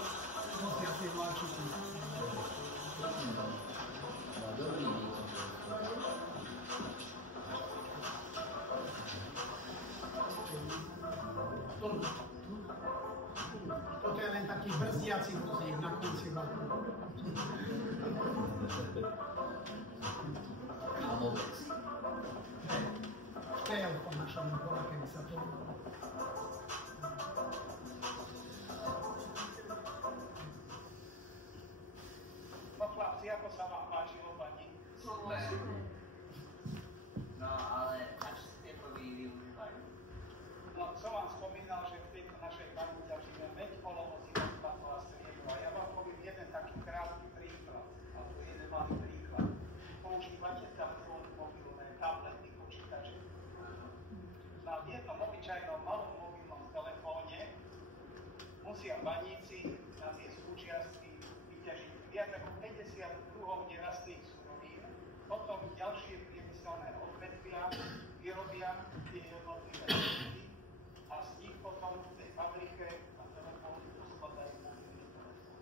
nosia tie vláčiky. Toto je len taký brzdiaci vozík na konci vlaku. Štél po našom bola, kedy sa to volalo. No chlapci, ako sa vám páčilo, pani? Super. No ale až ste to využívajú? No som vám spomínal, že v tejto našej bani ťažíme 5 polovozíkov zlato a striedu. A ja vám poviem jeden taký krásny príklad, alebo jeden malý príklad. Používate telefón, mobilné, tablety, počítače. Na jednom obyčajnom malom mobilnom telefóne musia baníci na tie súčiastky vyťažiť viac ako 50 druhov nerastných surovín, potom ďalšie priemyselné odvetvia vyrobia tie jednotlivé produkty a z nich potom v tej fabrike na telefóny poskladajú mobilný telefón.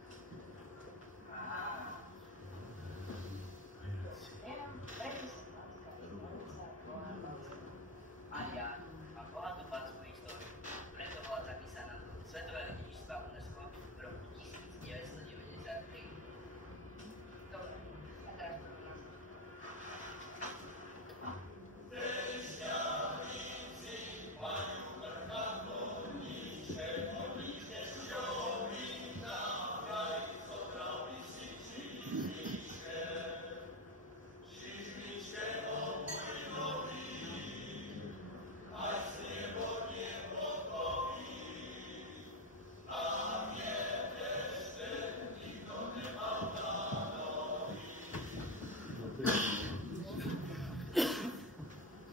A ja mám bohatú packu históriu. Preto bola zapísaná do Svetového dedičstva UNESCO v roku 1993. Dobre, a teraz to nás.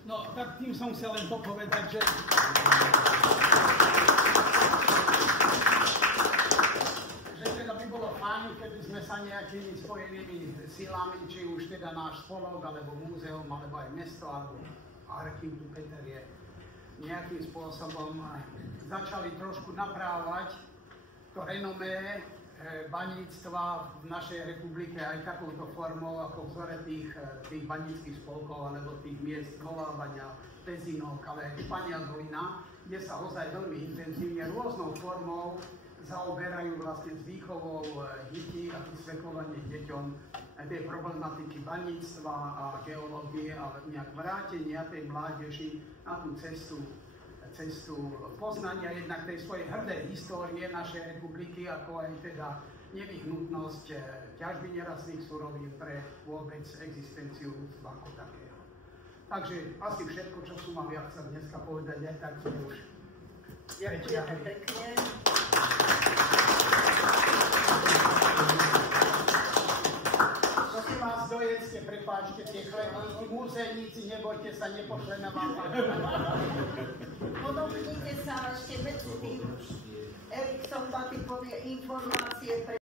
No, tak tým som chcel len popovedať, že teda by bolo fajn, keby sme sa nejakými spojenými silami, či už teda náš spolok, alebo múzeum, alebo aj mesto, alebo archív, tu Peter je, nejakým spôsobom začali trošku naprávať to renomé baníctva v našej republike aj takouto formou, ako vzore tých baníckych spolkov alebo tých miest volávania, Pezinok, ale aj Špania Dolina, kde sa ozaj veľmi intenzívne rôznou formou zaoberajú vlastne s výchovou detí a vysvetľovanie deťom tej problematiky baníctva a geológie a nejak vrátenia tej mládeži na tú cestu poznania jednak tej svojej hrdej histórie našej republiky, ako aj teda nevyhnutnosť ťažby nerastných surovín pre vôbec existenciu ľudstva ako takého. Takže asi všetko, čo som mal ja chcel dneska povedať, tak sme už Ďakujeme pekne. Prosím vás, dojedzte, prepáčte tie chlebníky, múzeníci, nebojte sa, nepošleme vám. Podobnite sa ešte medzi tým. Erikson Baty povie informácie pre